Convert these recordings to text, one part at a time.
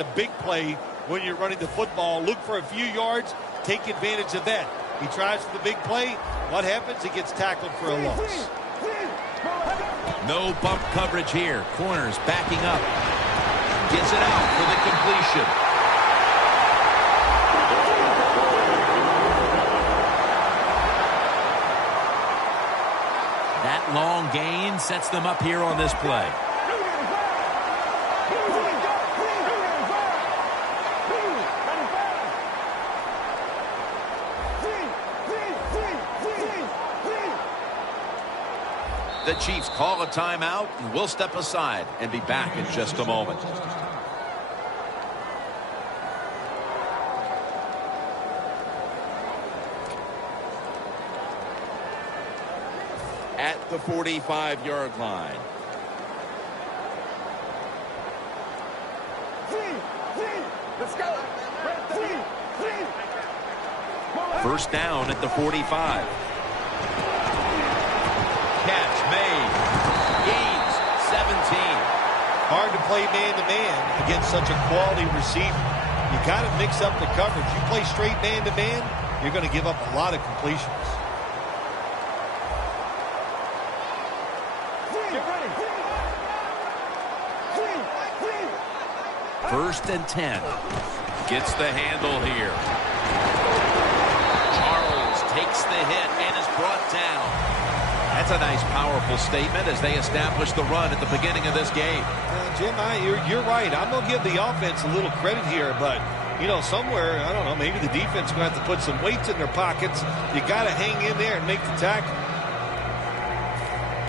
A big play when you're running the football. Look for a few yards. Take advantage of that. He tries for the big play. What happens? He gets tackled for a loss. No bump coverage here. Corners backing up. Gets it out for the completion. That long gain sets them up here on this play. The Chiefs call a timeout, and we'll step aside and be back in just a moment. At the 45-yard line. Let's go. First down at the 45. Catch made. Gains 17. Hard to play man-to-man against such a quality receiver. You got to mix up the coverage. You play straight man-to-man, you're going to give up a lot of completions. First and 10. Gets the handle here. Charles takes the hit and is brought down. That's a nice, powerful statement as they establish the run at the beginning of this game. Jim, you're right. I'm going to give the offense a little credit here, but, you know, somewhere, I don't know, maybe the defense is going to have to put some weights in their pockets. You got to hang in there and make the tackle.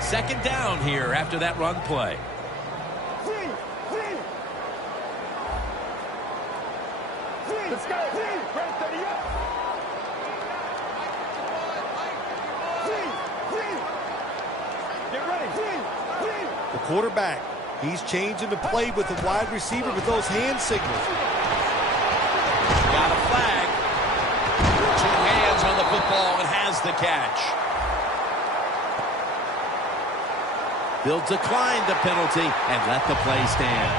Second down here after that run play. Let's go. The quarterback, he's changing the play with the wide receiver with those hand signals. Got a flag. 2 hands on the football and has the catch. They'll decline the penalty and let the play stand.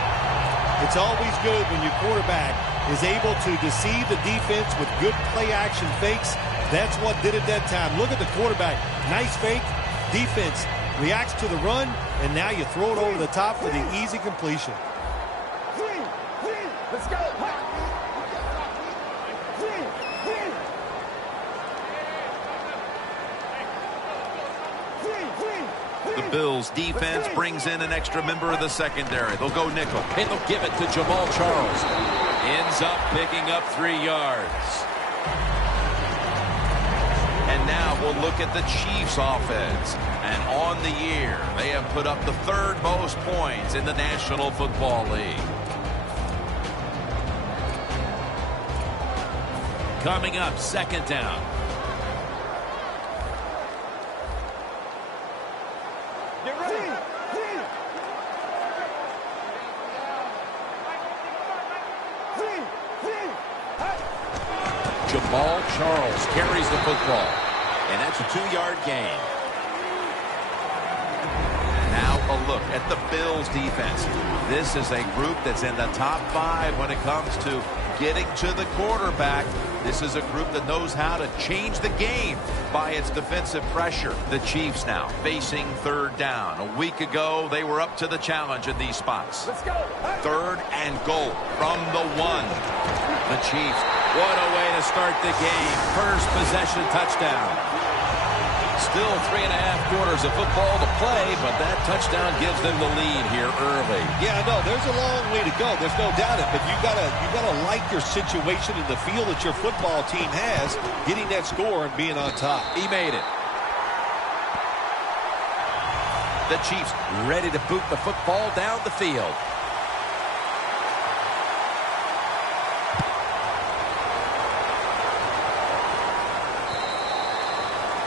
It's always good when your quarterback is able to deceive the defense with good play-action fakes. That's what did it that time. Look at the quarterback. Nice fake. Defense reacts to the run, and now you throw it over the top for the easy completion. Let's go. The Bills defense brings in an extra member of the secondary. They'll go nickel, and they'll give it to Jamal Charles. Ends up picking up 3 yards. And now we'll look at the Chiefs offense. And on the year, they have put up the 3rd most points in the National Football League. Coming up, second down. Get ready. Jamal Charles carries the football. And that's a 2-yard gain. Now a look at the Bills defense. This is a group that's in the top 5 when it comes to getting to the quarterback. This is a group that knows how to change the game by its defensive pressure. The Chiefs now facing 3rd down. A week ago, they were up to the challenge in these spots. Let's go. 3rd and goal from the 1. The Chiefs, what a way to start the game. First possession touchdown. Still 3.5 quarters of football to play, but that touchdown gives them the lead here early. Yeah, no, there's a long way to go. There's no doubt it, but you gotta like your situation and the feel that your football team has, getting that score and being on top. He made it. The Chiefs ready to boot the football down the field.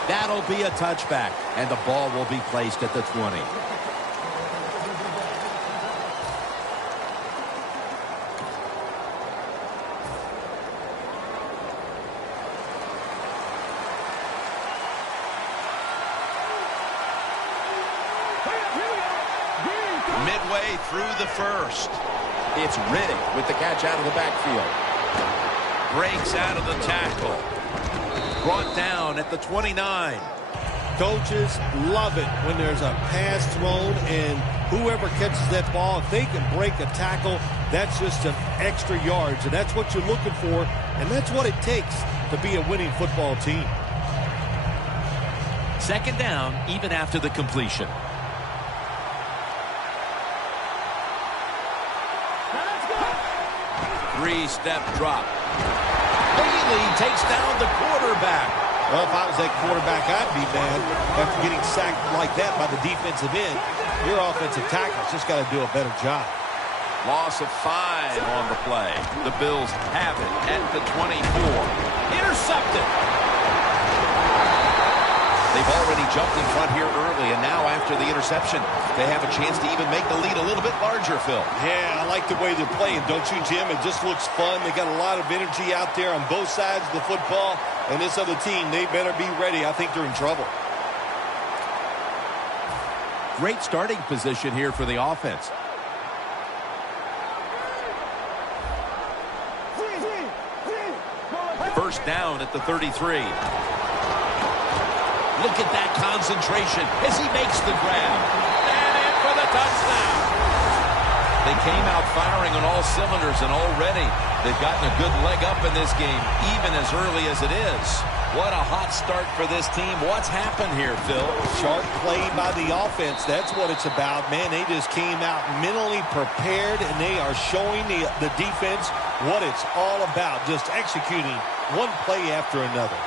That'll be a touchback, and the ball will be placed at the 20. Midway through the first. It's Riddick with the catch out of the backfield. Breaks out of the tackle. Brought down at the 29. Coaches love it when there's a pass thrown and whoever catches that ball, if they can break a tackle, that's just an extra yards. And that's what you're looking for, and that's what it takes to be a winning football team. Second down, even after the completion. Three-step drop. Bailey takes down the quarterback. Well, if I was that quarterback, I'd be mad after getting sacked like that by the defensive end. Your offensive tackle's just got to do a better job. Loss of 5 on the play. The Bills have it at the 24. Intercepted. They've already jumped in front here early, and now after the interception, they have a chance to even make the lead a little bit larger, Phil. Yeah, I like the way they're playing, don't you, Jim? It just looks fun. They got a lot of energy out there on both sides of the football, and this other team, they better be ready. I think they're in trouble. Great starting position here for the offense. First down at the 33. Look at that concentration as he makes the grab. And in for the touchdown. They came out firing on all cylinders, and already they've gotten a good leg up in this game, even as early as it is. What a hot start for this team. What's happened here, Phil? Sharp play by the offense. That's what it's about. Man, they just came out mentally prepared, and they are showing the defense what it's all about, just executing one play after another.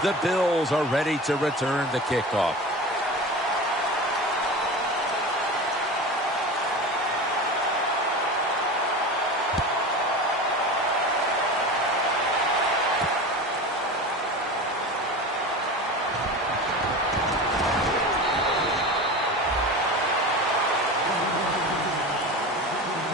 The Bills are ready to return the kickoff.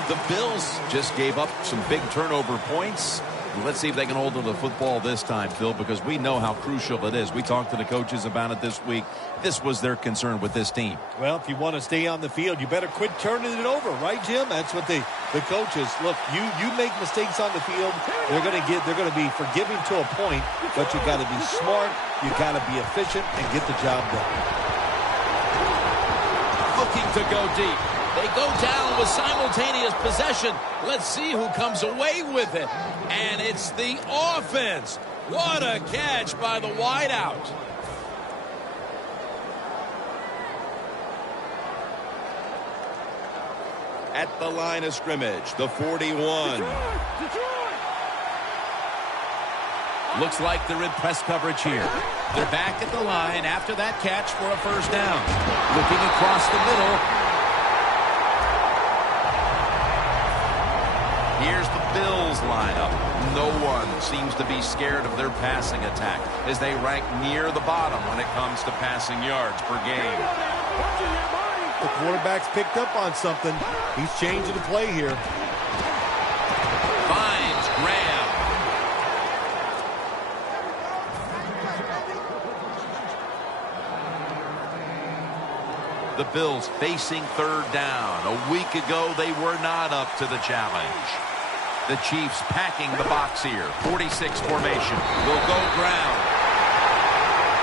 The Bills just gave up some big turnover points. Let's see if they can hold on to the football this time, Phil, because we know how crucial it is. We talked to the coaches about it this week. This was their concern with this team. Well, if you want to stay on the field, you better quit turning it over, right, Jim? That's what the coaches look. You make mistakes on the field, they're going to be forgiving to a point, but you got to be smart, you got to be efficient, and get the job done. Looking to go deep. They go down with simultaneous possession. Let's see who comes away with it. And it's the offense. What a catch by the wideout. At the line of scrimmage, the 41. Looks like they're in press coverage here. They're back at the line after that catch for a first down. Looking across the middle. Here's the Bills lineup. No one seems to be scared of their passing attack as they rank near the bottom when it comes to passing yards per game. The quarterback's picked up on something. He's changing the play here. Finds Graham. The Bills facing third down. A week ago, they were not up to the challenge. The Chiefs packing the box here. 46 formation. Will go ground.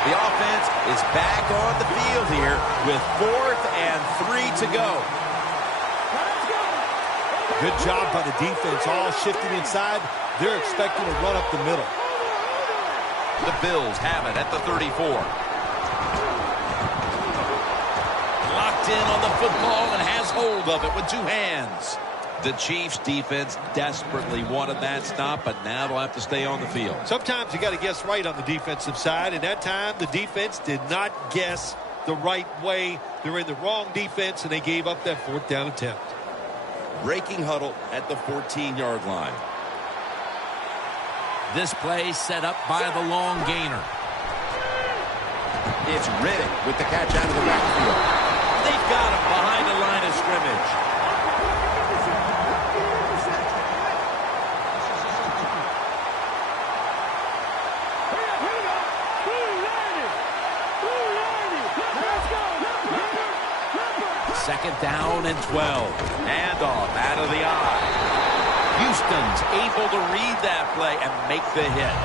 The offense is back on the field here with 4th and 3 to go. Good job by the defense, all shifting inside. They're expecting to run up the middle. The Bills have it at the 34. Locked in on the football and has hold of it with 2 hands. The Chiefs defense desperately wanted that stop, but now they'll have to stay on the field. Sometimes you got to guess right on the defensive side, and that time the defense did not guess the right way. They're in the wrong defense, and they gave up that 4th down attempt. Breaking huddle at the 14-yard line. This play set up by the long gainer. It's Riddick with the catch out of the backfield. They've got him behind the line of scrimmage. down and 12. Handoff out of the eye. Houston's able to read that play and make the hit.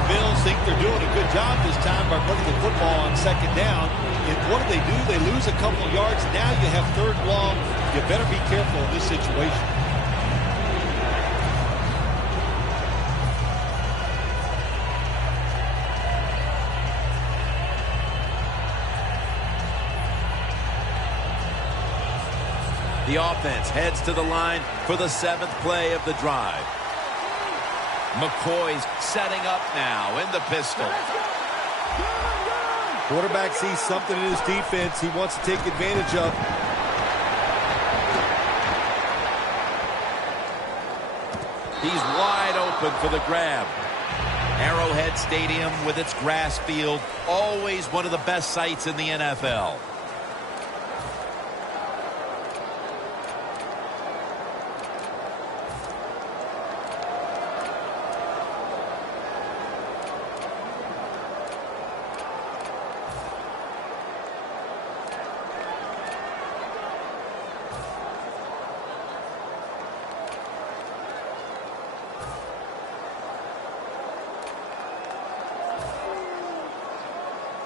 The Bills think they're doing a good job this time by running the football on second down. And what do? They lose a couple of yards. Now you have third and long. You better be careful in this situation. The offense heads to the line for the 7th play of the drive. McCoy's setting up now in the pistol. Quarterback sees something in his defense he wants to take advantage of. He's wide open for the grab. Arrowhead Stadium with its grass field, always one of the best sights in the NFL.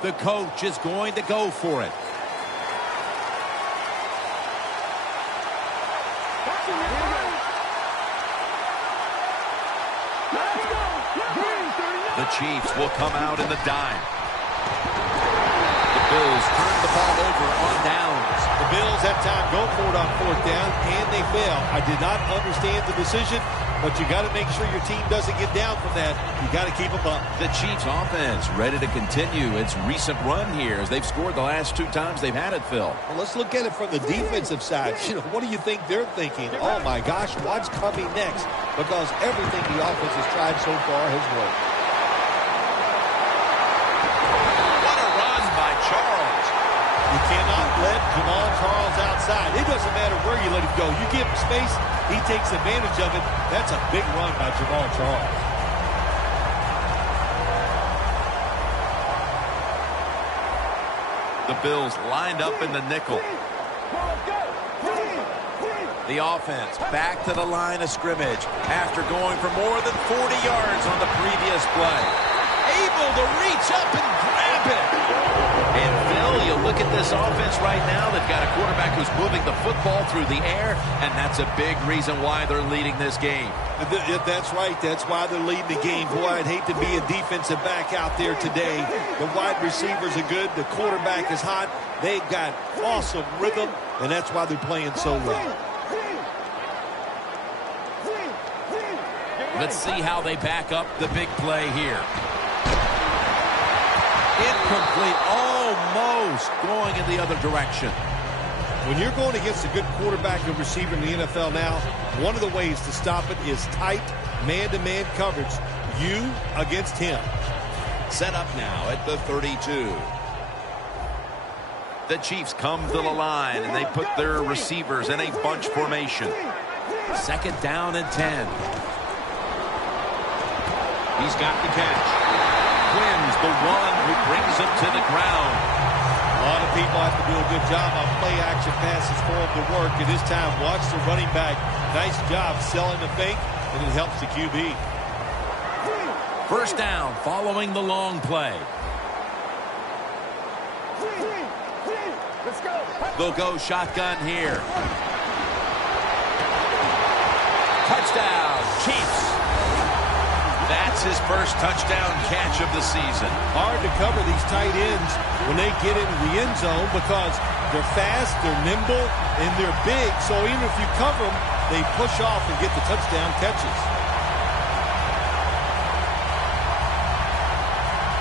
The coach is going to go for it. The Chiefs will come out in the dime. The Bills turn the ball over on downs. The Bills that time go for it on 4th down, and they fail. I did not understand the decision, but you got to make sure your team doesn't get down from that. You got to keep them up. The Chiefs offense ready to continue its recent run here as they've scored the last 2 times they've had it, Phil. Well, let's look at it from the defensive side. What do you think they're thinking? Oh, my gosh, what's coming next? Because everything the offense has tried so far has worked. What a run by Charles. You cannot let Jamal Charles outside. It doesn't matter where you let him go. You give him space, he takes advantage of it. That's a big run by Jamal Charles. The Bills lined up in the nickel. The offense back to the line of scrimmage after going for more than 40 yards on the previous play. Able to reach up and grab it. And Phil, you look at this offense right now, they've got a quarterback who's moving the football through the air, and that's a big reason why they're leading this game. That's right. That's why they're leading the game. Boy, I'd hate to be a defensive back out there today. The wide receivers are good. The quarterback is hot. They've got awesome rhythm, and that's why they're playing so well. Let's see how they back up the big play here. Incomplete, almost going in the other direction. When you're going against a good quarterback and receiver in the NFL now, one of the ways to stop it is tight man-to-man coverage. You against him. Set up now at the 32. The Chiefs come to the line, and they put their receivers in a bunch formation. 2nd down and 10. He's got the catch. Quinn's the one who brings him to the ground. A lot of people have to do a good job on play-action passes for him to work. And this time, watch the running back. Nice job selling the fake, and it helps the QB. 1st down following the long play. Let's go. They'll go shotgun here. Touchdown, Chiefs. That's his first touchdown catch of the season. Hard to cover these tight ends when they get into the end zone because they're fast, they're nimble, and they're big. So even if you cover them, they push off and get the touchdown catches.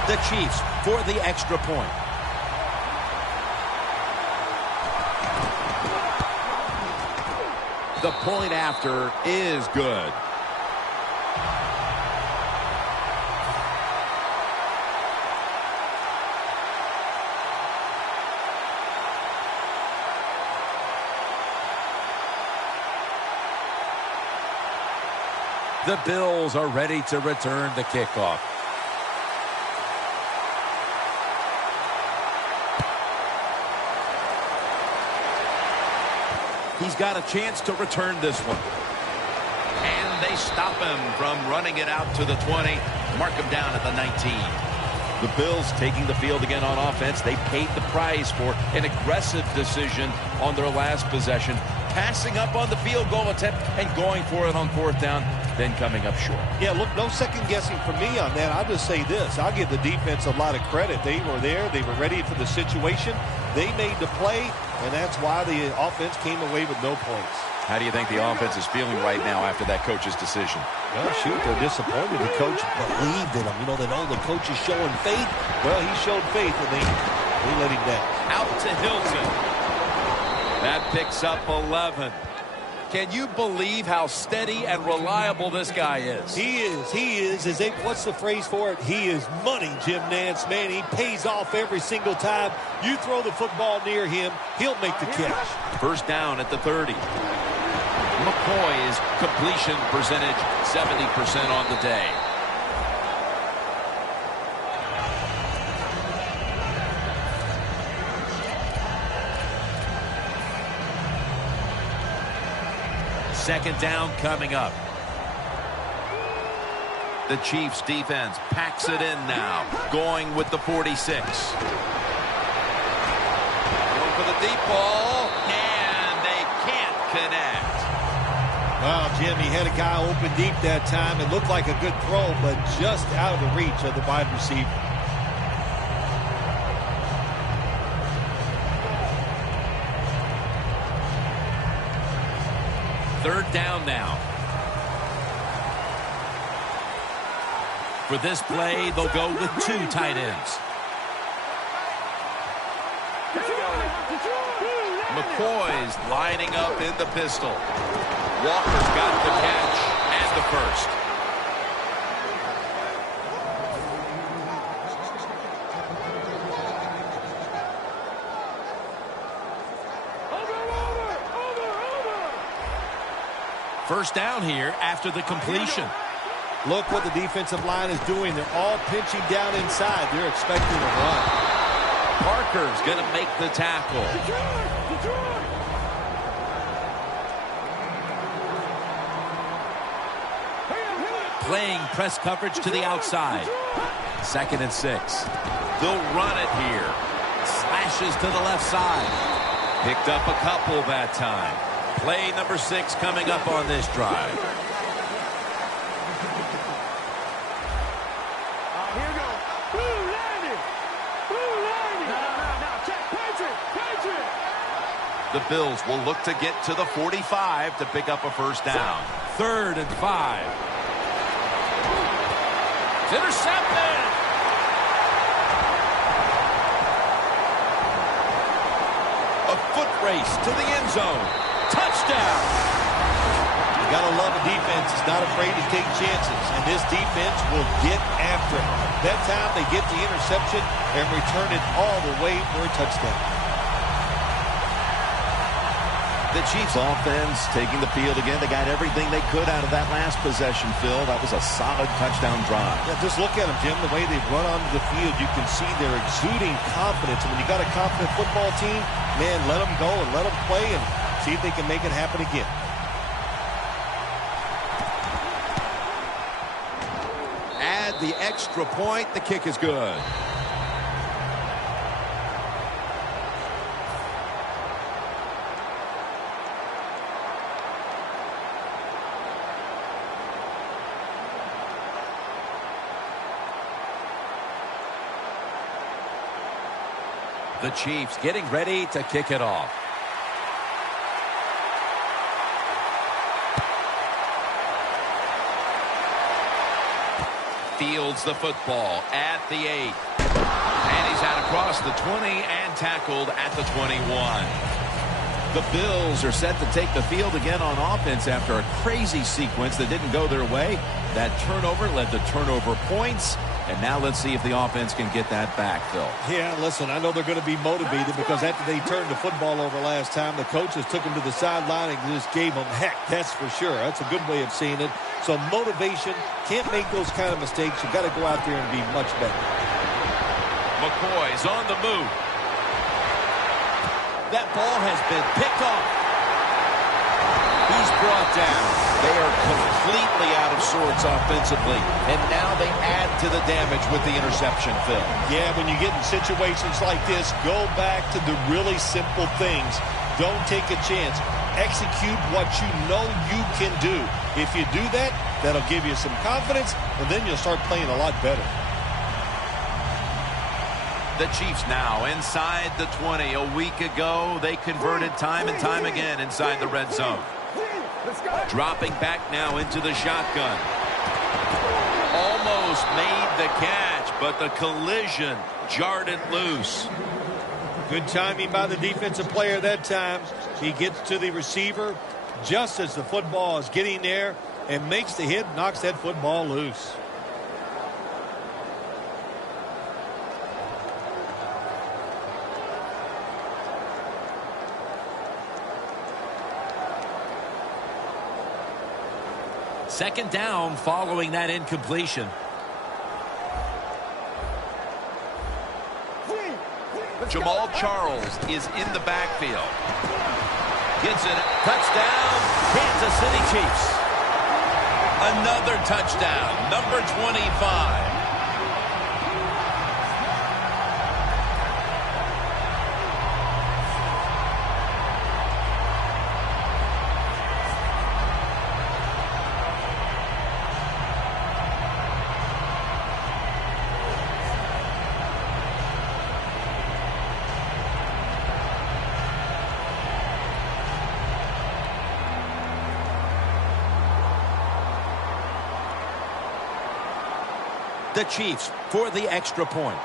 The Chiefs for the extra point. The point after is good. The Bills are ready to return the kickoff. He's got a chance to return this one. And they stop him from running it out to the 20. Mark him down at the 19. The Bills taking the field again on offense. They paid the price for an aggressive decision on their last possession, passing up on the field goal attempt and going for it on fourth down, then coming up short. Yeah, look, no second guessing for me on that. I'll just say this. I'll give the defense a lot of credit. They were there. They were ready for the situation. They made the play, and that's why the offense came away with no points. How do you think the offense is feeling right now after that coach's decision? Well, shoot, they're disappointed. The coach believed in them. You know, they know the coach is showing faith. Well, he showed faith, and they let him down. Out to Hilton. That picks up 11. Can you believe how steady and reliable this guy is? He is. What's the phrase for it? He is money, Jim Nantz. Man, he pays off every single time. You throw the football near him, he'll make the catch. First down at the 30. McCoy's completion percentage, 70% on the day. Second down coming up. The Chiefs defense packs it in now, going with the 46. Going for the deep ball, and they can't connect. Wow, Jim, he had a guy open deep that time. It looked like a good throw, but just out of the reach of the wide receiver. Third down now. For this play, they'll go with two tight ends. McCoy's lining up in the pistol. Walker's got the catch and the first. First down here after the completion. Look what the defensive line is doing. They're all pinching down inside. They're expecting a run. Parker's going to make the tackle. Playing press coverage to the outside. 2nd and 6. They'll run it here. Slashes to the left side. Picked up a couple that time. Play number 6 coming up on this drive. Here we go. Blue landing. Blue landing. No. Check. Pitch it. The Bills will look to get to the 45 to pick up a first down. 3rd and 5. It's intercepted. A foot race to the end zone. Touchdown. You got to love a defense that's not afraid to take chances, and this defense will get after it. That time they get the interception and return it all the way for a touchdown. The Chiefs offense taking the field again. They got everything they could out of that last possession, Phil. That was a solid touchdown drive. Yeah, just look at them, Jim. The way they run onto the field, you can see they're exuding confidence. And when you got a confident football team, man, let them go and let them play and see if they can make it happen again. Add the extra point. The kick is good. The Chiefs getting ready to kick it off. Fields the football at the 8. And he's out across the 20 and tackled at the 21. The Bills are set to take the field again on offense after a crazy sequence that didn't go their way. That turnover led to turnover points. And now let's see if the offense can get that back, Phil. Yeah, listen, I know they're going to be motivated because after they turned the football over last time, the coaches took them to the sideline and just gave them heck, that's for sure. That's a good way of seeing it. So motivation, can't make those kind of mistakes. You've got to go out there and be much better. McCoy's on the move. That ball has been picked off. down. They are completely out of sorts offensively, and now they add to the damage with the interception, Phil. Yeah, when you get in situations like this, go back to the really simple things. Don't take a chance. Execute what you know you can do. If you do that, that'll give you some confidence, and then you'll start playing a lot better. The Chiefs now inside the 20. A week ago, they converted time and time again inside the red zone. Dropping back now into the shotgun. Almost made the catch, but the collision jarred it loose. Good timing by the defensive player that time. He gets to the receiver just as the football is getting there and makes the hit, knocks that football loose. Second down following that incompletion. Jamal Charles is in the backfield. Gets it. Touchdown, Kansas City Chiefs. Another touchdown, number 25. The Chiefs for the extra point.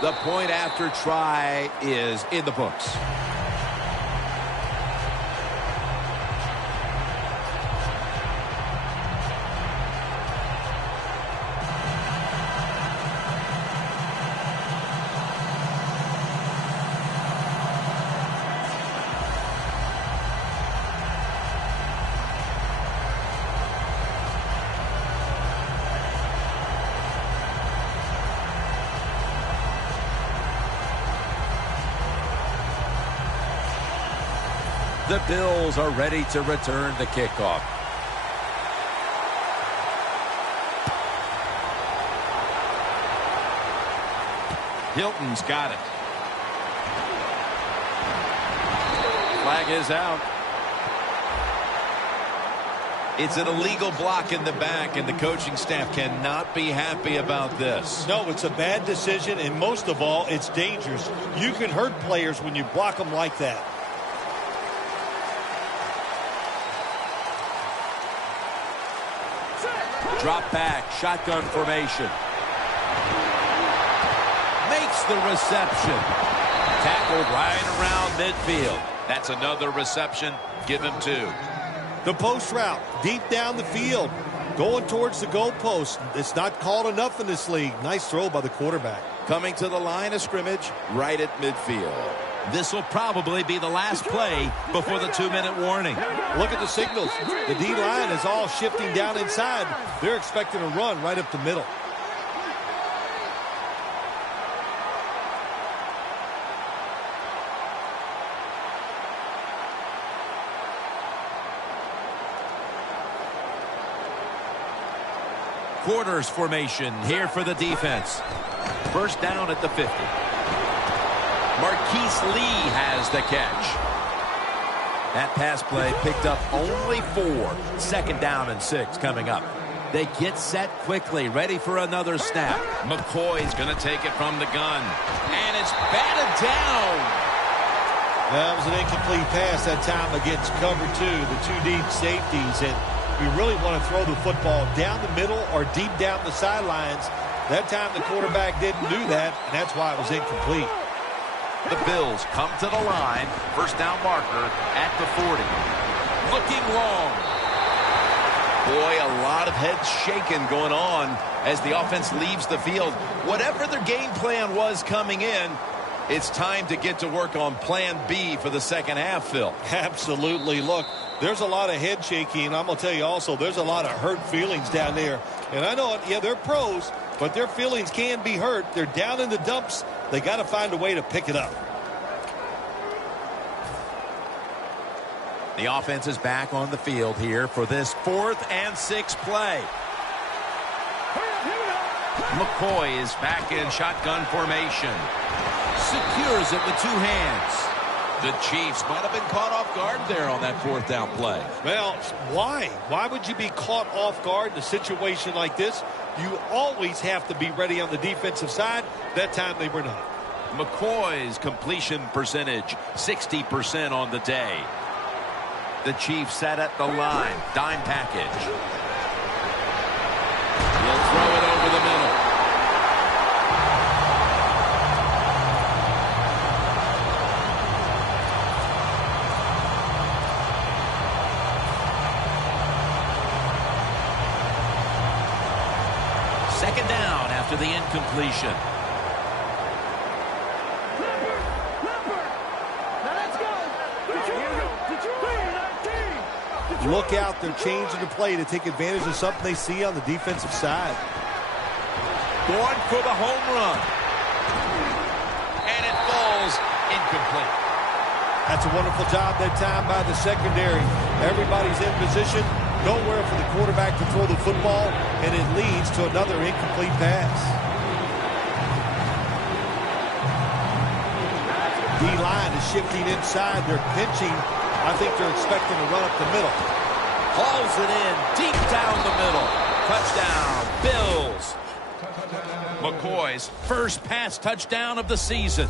The point after try is in the books. The Bills are ready to return the kickoff. Hilton's got it. Flag is out. It's an illegal block in the back, and the coaching staff cannot be happy about this. No, it's a bad decision, and most of all, it's dangerous. You can hurt players when you block them like that. Drop back, shotgun formation. Makes the reception. Tackled right around midfield. That's another reception. Give him 2. The post route, deep down the field, going towards the goalpost. It's not called enough in this league. Nice throw by the quarterback. Coming to the line of scrimmage, right at midfield. This will probably be the last play before the 2-minute warning. Look at the signals. The D-line is all shifting down inside. They're expecting a run right up the middle. Quarters formation here for the defense. First down at the 50. Marquise Lee has the catch. That pass play picked up only 4. Second down and 6 coming up. They get set quickly, ready for another snap. McCoy's going to take it from the gun. And it's batted down. That was an incomplete pass that time against cover 2, the 2 deep safeties. And you really want to throw the football down the middle or deep down the sidelines. That time the quarterback didn't do that, and that's why it was incomplete. The Bills come to the line. First down marker at the 40. Looking long. Boy, a lot of heads shaking going on as the offense leaves the field. Whatever their game plan was coming in, it's time to get to work on plan B for the second half, Phil. Absolutely. Look, there's a lot of head shaking. I'm going to tell you also, there's a lot of hurt feelings down there. And I know, yeah, they're pros, but their feelings can be hurt. They're down in the dumps. They got to find a way to pick it up. The offense is back on the field here for this 4th and 6 play. McCoy is back in shotgun formation. Secures it with 2 hands. The Chiefs might have been caught off guard there on that 4th down play. Well, why? Why would you be caught off guard in a situation like this? You always have to be ready on the defensive side. That time they were not. McCoy's completion percentage, 60% on the day. The Chiefs set at the line. Dime package. He'll throw it over the middle. Second down after the incompletion. Look out, they're changing the play to take advantage of something they see on the defensive side. Going for the home run. And it falls incomplete. That's a wonderful job that time by the secondary. Everybody's in position, nowhere for the quarterback to throw the football, and it leads to another incomplete pass. D-line is shifting inside. They're pinching. I think they're expecting to run up the middle. Hauls it in deep down the middle. Touchdown, Bills. McCoy's first pass touchdown of the season.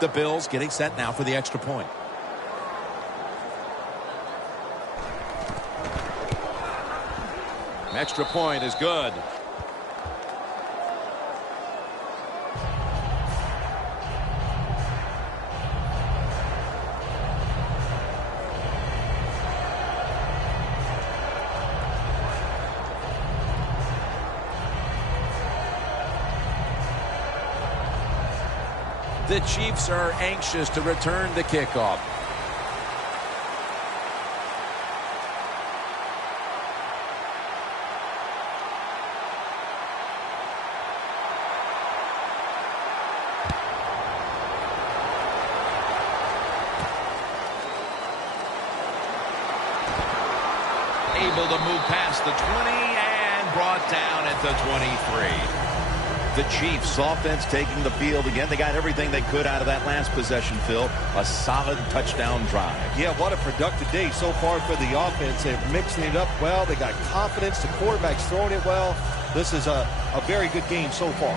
The Bills getting set now for the extra point. Extra point is good. The Chiefs are anxious to return the kickoff. Able to move past the 20 and brought down at the 23. The Chiefs offense taking the field again. They got everything they could out of that last possession, Phil. A solid touchdown drive. Yeah, what a productive day so far for the offense. They're mixing it up well. They got confidence. The quarterback's throwing it well. This is a very good game so far.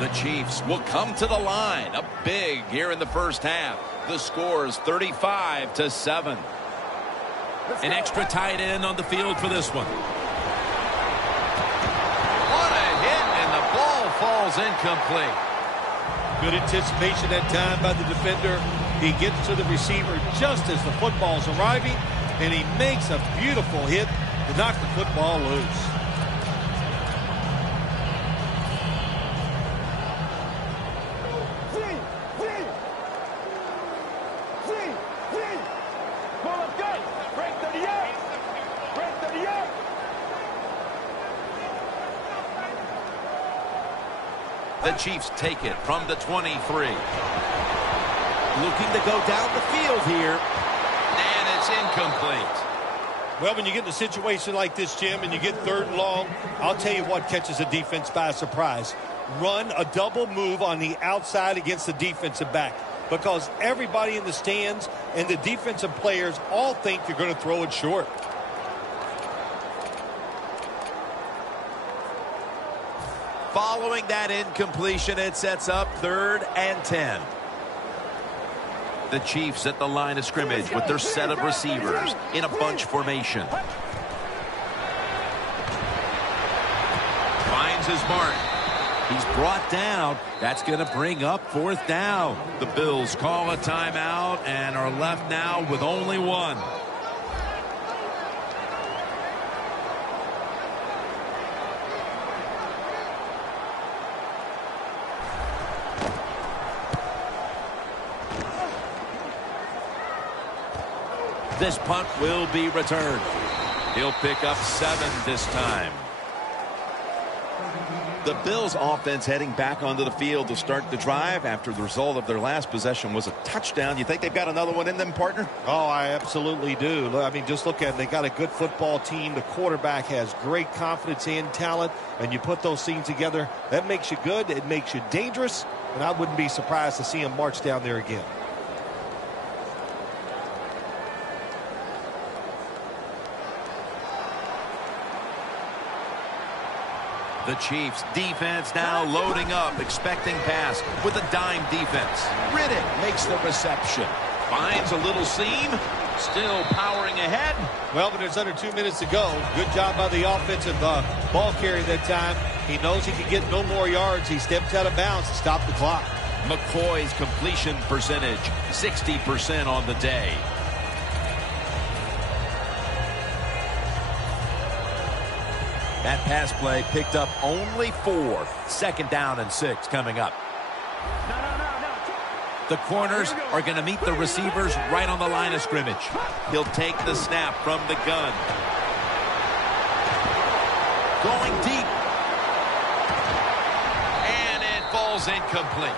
The Chiefs will come to the line up big here in the first half. The score is 35-7. An extra tight end on the field for this one. What a hit, and the ball falls incomplete. Good anticipation that time by the defender. He gets to the receiver just as the football's arriving, and he makes a beautiful hit to knock the football loose. The Chiefs take it from the 23. Looking to go down the field here. And it's incomplete. Well, when you get in a situation like this, Jim, and you get 3rd and long, I'll tell you what catches a defense by surprise. Run a double move on the outside against the defensive back, because everybody in the stands and the defensive players all think you're going to throw it short. Following that incompletion, it sets up 3rd and 10. The Chiefs at the line of scrimmage with their set of receivers in a bunch formation. Finds his mark. He's brought down. That's going to bring up 4th down. The Bills call a timeout and are left now with only one. This punt will be returned. He'll pick up 7 this time. The Bills offense heading back onto the field to start the drive after the result of their last possession was a touchdown. You think they've got another one in them, partner? Oh, I absolutely do. I mean, just look at it. They got a good football team. The quarterback has great confidence and talent. And you put those things together, that makes you good. It makes you dangerous. And I wouldn't be surprised to see him march down there again. The Chiefs defense now loading up, expecting pass with a dime defense. Riddick makes the reception. Finds a little seam. Still powering ahead. Well, but there's under 2 minutes to go. Good job by the offensive ball carrier that time. He knows he can get no more yards. He steps out of bounds to stop the clock. McCoy's completion percentage, 60% on the day. That pass play picked up only 4. 2nd down and 6 coming up. The corners are going to meet the receivers right on the line of scrimmage. He'll take the snap from the gun. Going deep. And it falls incomplete.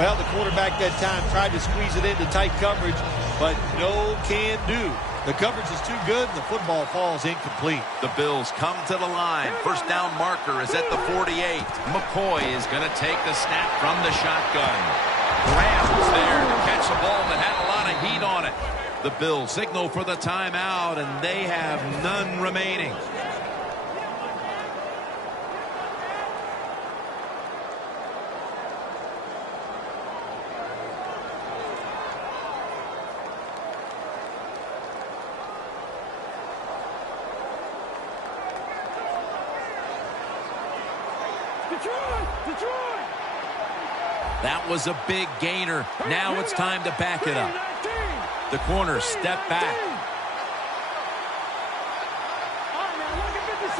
Well, the quarterback that time tried to squeeze it into tight coverage, but no can do. The coverage is too good, and the football falls incomplete. The Bills come to the line. First down marker is at the 48. McCoy is going to take the snap from the shotgun. Graham was there to catch a ball that had a lot of heat on it. The Bills signal for the timeout, and they have none remaining. That was a big gainer. Now it's time to back it up. The corners step back.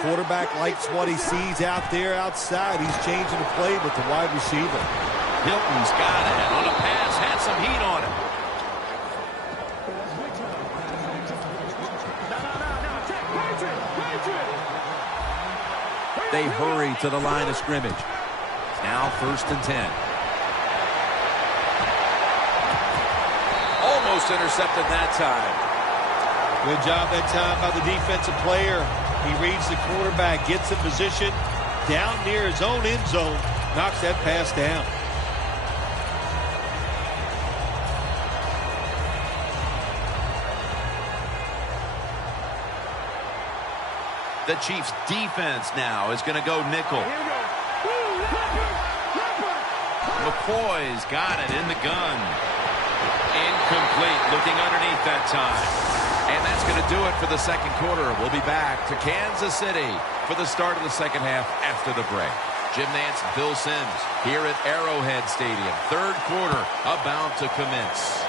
Quarterback likes what he sees out there outside. He's changing the play with the wide receiver. Hilton's got it on a pass, had some heat on it. They hurry to the line of scrimmage. Now 1st and 10. Almost intercepted that time. Good job that time by the defensive player. He reads the quarterback, gets in position down near his own end zone, knocks that pass down. The Chiefs defense now is going to go nickel. McCoy's got it in the gun. Incomplete, looking underneath that time. And that's going to do it for the second quarter. We'll be back to Kansas City for the start of the second half after the break. Jim Nantz and Bill Sims here at Arrowhead Stadium. 3rd quarter about to commence.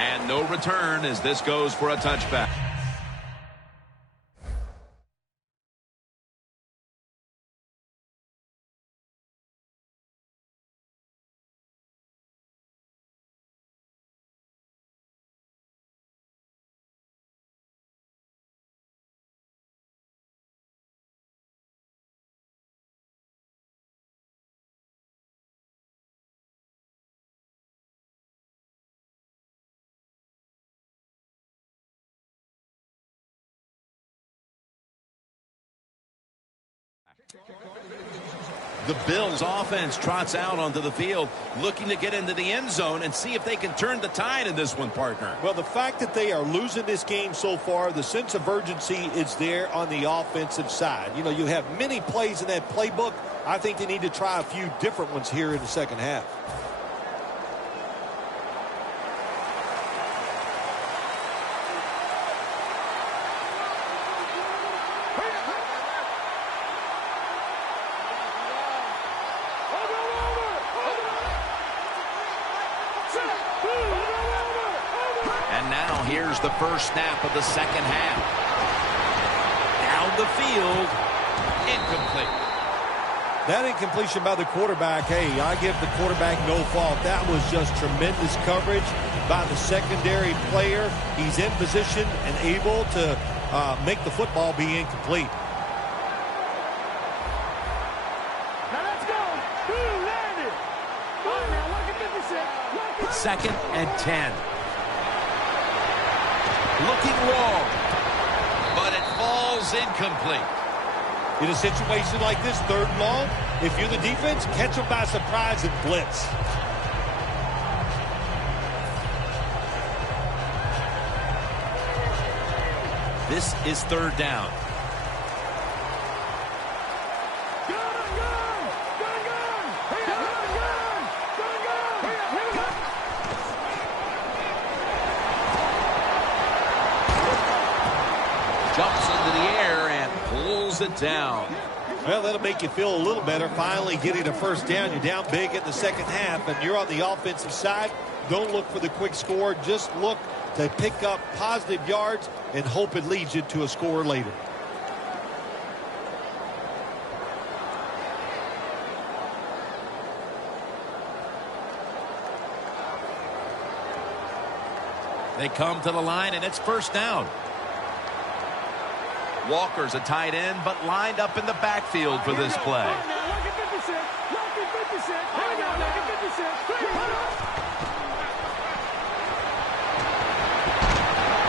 And no return as this goes for a touchback. The Bills offense trots out onto the field, looking to get into the end zone and see if they can turn the tide in this one, partner. Well, the fact that they are losing this game so far, the sense of urgency is there on the offensive side. You know, you have many plays in that playbook. I think they need to try a few different ones here in the second half. And now here's the first snap of the second half. Down the field, incomplete. That incompletion by the quarterback, hey, I give the quarterback no fault. That was just tremendous coverage by the secondary player. He's in position and able to make the football be incomplete. Now let's go. Who landed? All right, now look at 56. Second and 10. Looking long, but it falls incomplete. In a situation like this, 3rd and long, if you're the defense, catch them by surprise and blitz. This is 3rd down. Jumps into the air and pulls it down. Well, that'll make you feel a little better. Finally getting a first down. You're down big in the second half, and you're on the offensive side. Don't look for the quick score. Just look to pick up positive yards and hope it leads you to a score later. They come to the line, and it's first down. Walker's a tight end, but lined up in the backfield for this play.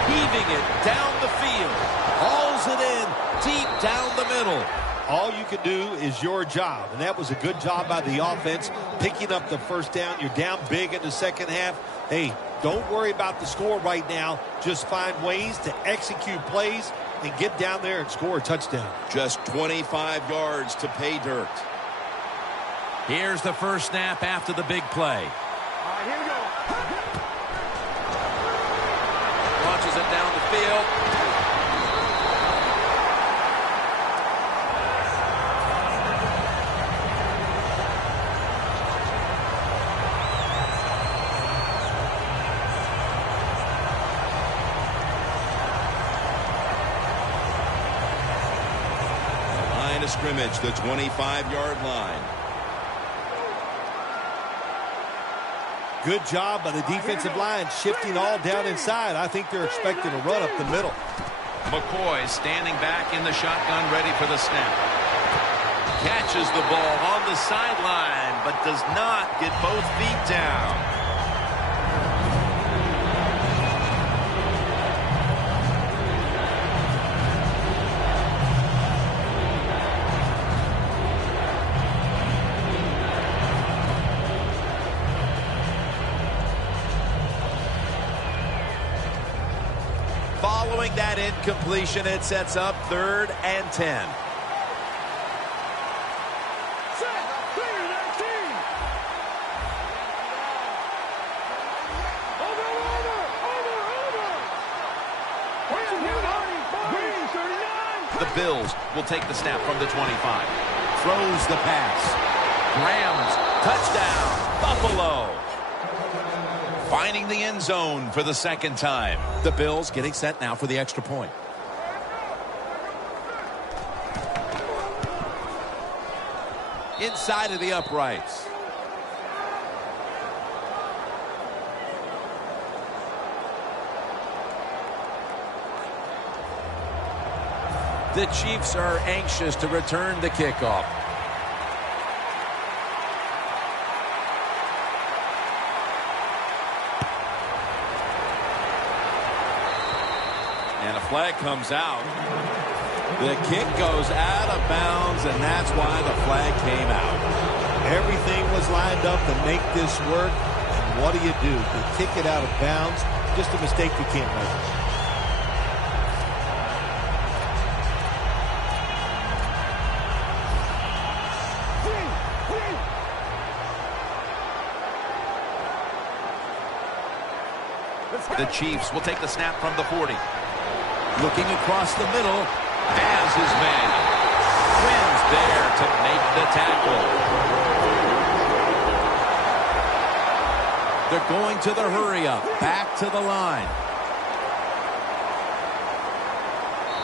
Heaving it down the field. Hauls it in deep down the middle. All you can do is your job, and that was a good job by the offense, picking up the first down. You're down big in the second half. Hey, don't worry about the score right now. Just find ways to execute plays and get down there and score a touchdown. Just 25 yards to pay dirt. Here's the first snap after the big play. All right, here we go. Launches it down the field. Scrimmage, the 25-yard line. Good job by the defensive line, shifting all down inside. I think they're expecting a run up the middle. McCoy standing back in the shotgun, ready for the snap. Catches the ball on the sideline, but does not get both feet down. Following that incompletion, it sets up 3rd and 10. The Bills will take the snap from the 25. Throws the pass. Rams, touchdown, Buffalo. Finding the end zone for the second time. The Bills getting set now for the extra point. Inside of the uprights. The Chiefs are anxious to return the kickoff. And a flag comes out. The kick goes out of bounds, and that's why the flag came out. Everything was lined up to make this work. And what do? You kick it out of bounds. Just a mistake you can't make. The Chiefs will take the snap from the 40. Looking across the middle, has his man. Wins there to make the tackle. They're going to the hurry-up, back to the line.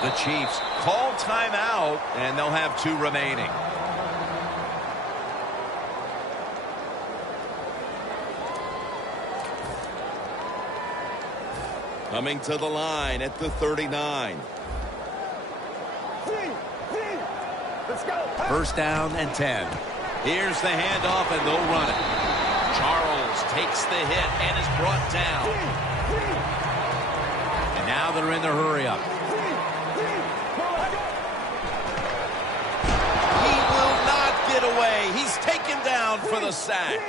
The Chiefs call timeout, and they'll have 2 remaining. Coming to the line at the 39. First down and 10. Here's the handoff, and they'll run it. Charles takes the hit and is brought down. And now they're in the hurry-up. He will not get away. He's taken down for the sack.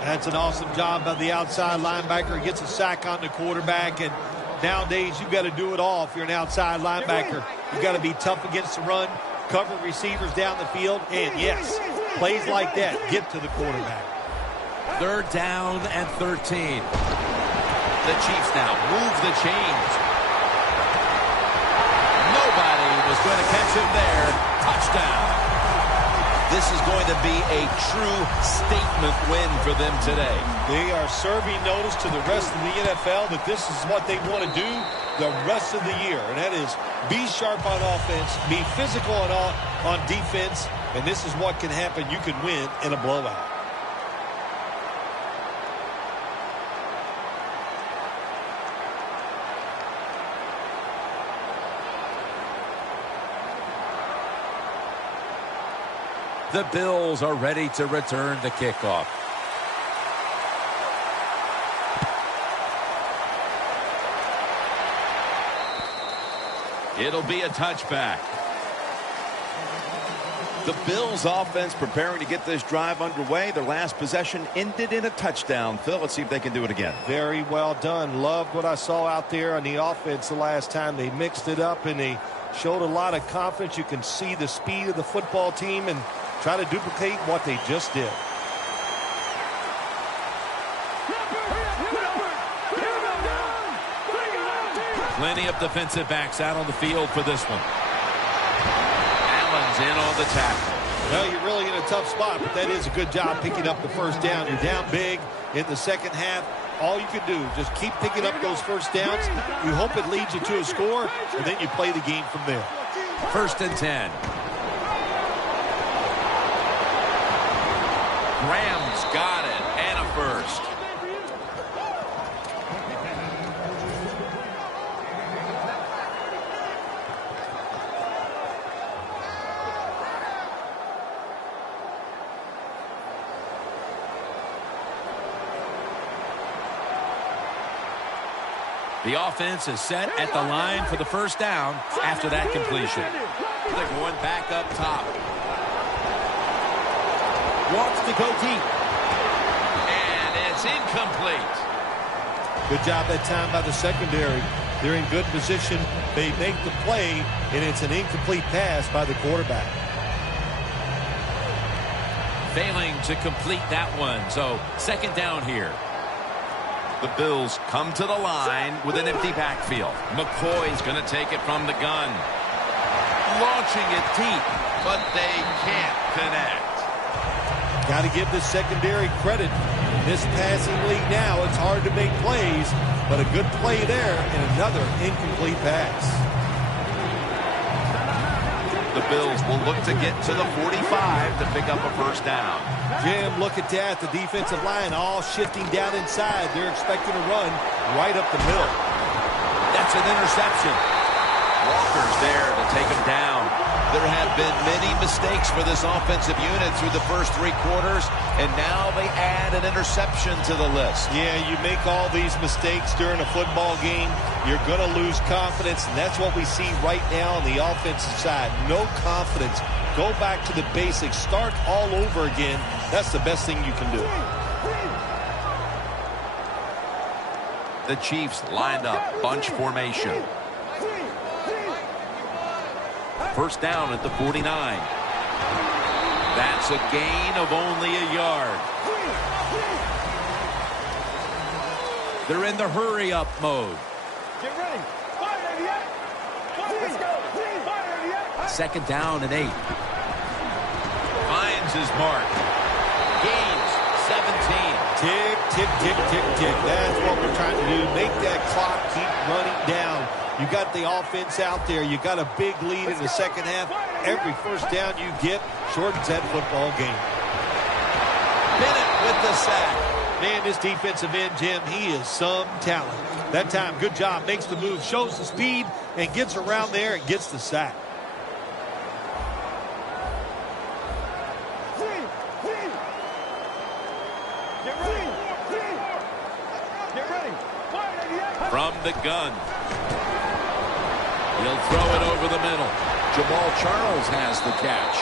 That's an awesome job by the outside linebacker. He gets a sack on the quarterback, and nowadays you've got to do it all if you're an outside linebacker. You've got to be tough against the run, cover receivers down the field, and yes, plays like that get to the quarterback. Third down and 13. The Chiefs now move the chains. Nobody was going to catch him there. Touchdown. This is going to be a true statement win for them today. They are serving notice to the rest of the NFL that this is what they want to do the rest of the year, and that is be sharp on offense, be physical on defense, and this is what can happen. You can win in a blowout. The Bills are ready to return the kickoff. It'll be a touchback. The Bills offense preparing to get this drive underway. Their last possession ended in a touchdown. Phil, let's see if they can do it again. Very well done. Loved what I saw out there on the offense the last time. They mixed it up and they showed a lot of confidence. You can see the speed of the football team and try to duplicate what they just did. Plenty of defensive backs out on the field for this one. Allen's in on the tackle. Well, you're really in a tough spot, but that is a good job picking up the first down. You're down big in the second half. All you can do, just keep picking up those first downs. You hope it leads you to a score, and then you play the game from there. First and 10. Graham's got it, and a first. The offense is set at the line for the first down after that completion. They're going back up top. Wants to go deep. And it's incomplete. Good job that time by the secondary. They're in good position. They make the play, and it's an incomplete pass by the quarterback. Failing to complete that one, so second down here. The Bills come to the line with an empty backfield. McCoy's going to take it from the gun. Launching it deep, but they can't connect. Got to give the secondary credit. In this passing league now, it's hard to make plays, but a good play there and another incomplete pass. The Bills will look to get to the 45 to pick up a first down. Jim, look at that. The defensive line all shifting down inside. They're expecting a run right up the middle. That's an interception. Walker's there to take him down. There have been many mistakes for this offensive unit through the first three quarters, and now they add an interception to the list. Yeah, you make all these mistakes during a football game, you're going to lose confidence, and that's what we see right now on the offensive side. No confidence. Go back to the basics. Start all over again. That's the best thing you can do. The Chiefs lined up, bunch formation. First down at the 49. That's a gain of only a yard. They're in the hurry-up mode. Get ready. Let's go. Second down and 8. Finds his mark. Gains 17. Tick, tick, tick, tick, tick. That's what we're trying to do. Make that clock keep running down. You got the offense out there. You got a big lead in the second half. Every first down you get shortens that football game. Bennett with the sack. Man, this defensive end, Jim, he is some talent. That time, good job. Makes the move, shows the speed, and gets around there and gets the sack. From the gun. He'll throw it over the middle. Jamal Charles has the catch.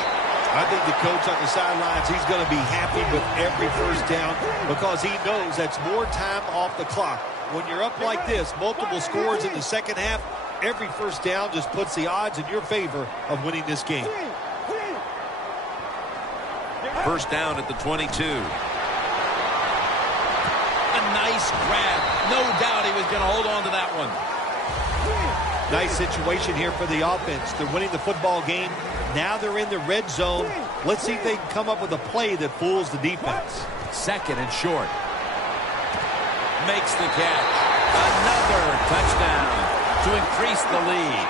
I think the coach on the sidelines, he's going to be happy with every first down because he knows that's more time off the clock. When you're up like this, multiple scores in the second half, every first down just puts the odds in your favor of winning this game. First down at the 22. A nice grab. No doubt he was going to hold on to that one. Nice situation here for the offense. They're winning the football game. Now they're in the red zone. Let's see if they can come up with a play that fools the defense. Second and short. Makes the catch. Another touchdown to increase the lead.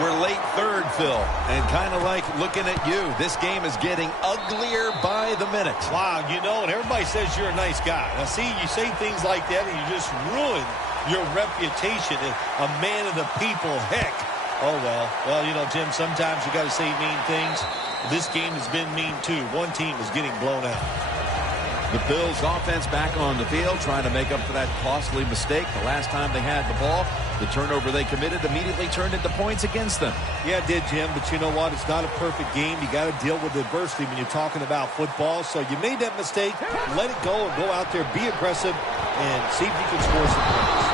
We're late third, Phil, and kind of like looking at you. This game is getting uglier by the minute. Wow, you know, and everybody says you're a nice guy. Now, see, you say things like that, and you just ruin your reputation as a man of the people. Heck. Oh, well, you know, Jim, sometimes you got to say mean things. This game has been mean, too. One team is getting blown out. The Bills offense back on the field trying to make up for that costly mistake the last time they had the ball. The turnover they committed immediately turned into points against them. Yeah, it did, Jim, but you know what? It's not a perfect game. You got to deal with adversity when you're talking about football. So you made that mistake. Let it go and go out there, be aggressive, and see if you can score some points.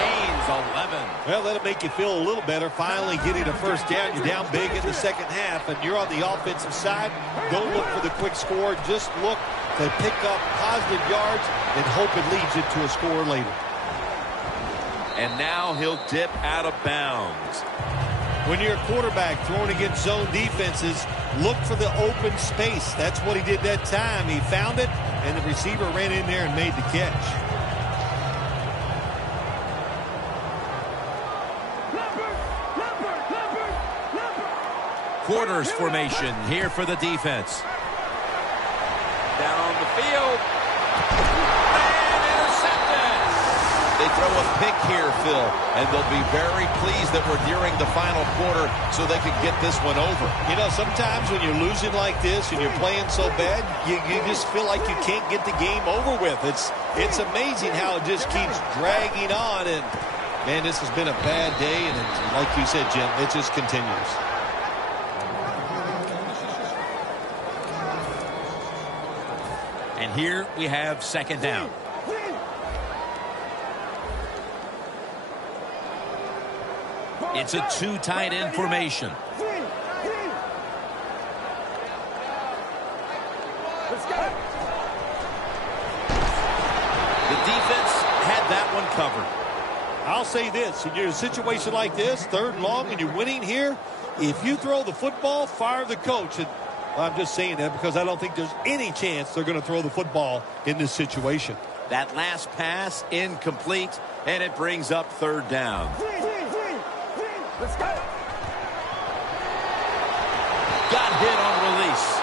Gains 11. Well, that'll make you feel a little better. Finally getting a first down. You're down big in the second half, and you're on the offensive side. Don't look for the quick score. Just look to pick up positive yards and hope it leads you to a score later. And now he'll dip out of bounds. When you're a quarterback throwing against zone defenses, look for the open space. That's what he did that time. He found it, and the receiver ran in there and made the catch. Quarters formation here for the defense. Down the field. And intercepted. They throw a pick here, Phil, and they'll be very pleased that we're nearing the final quarter so they can get this one over. You know, sometimes when you're losing like this and you're playing so bad, you just feel like you can't get the game over with. It's amazing how it just keeps dragging on, and, man, this has been a bad day, and like you said, Jim, it just continues. And here we have second down. It's a two tight end formation. Let's go. The defense had that one covered. I'll say this, in a situation like this, third and long, and you're winning here, if you throw the football, fire the coach. And I'm just saying that because I don't think there's any chance they're going to throw the football in this situation. That last pass incomplete, and it brings up third down. Let's go. Got hit on release.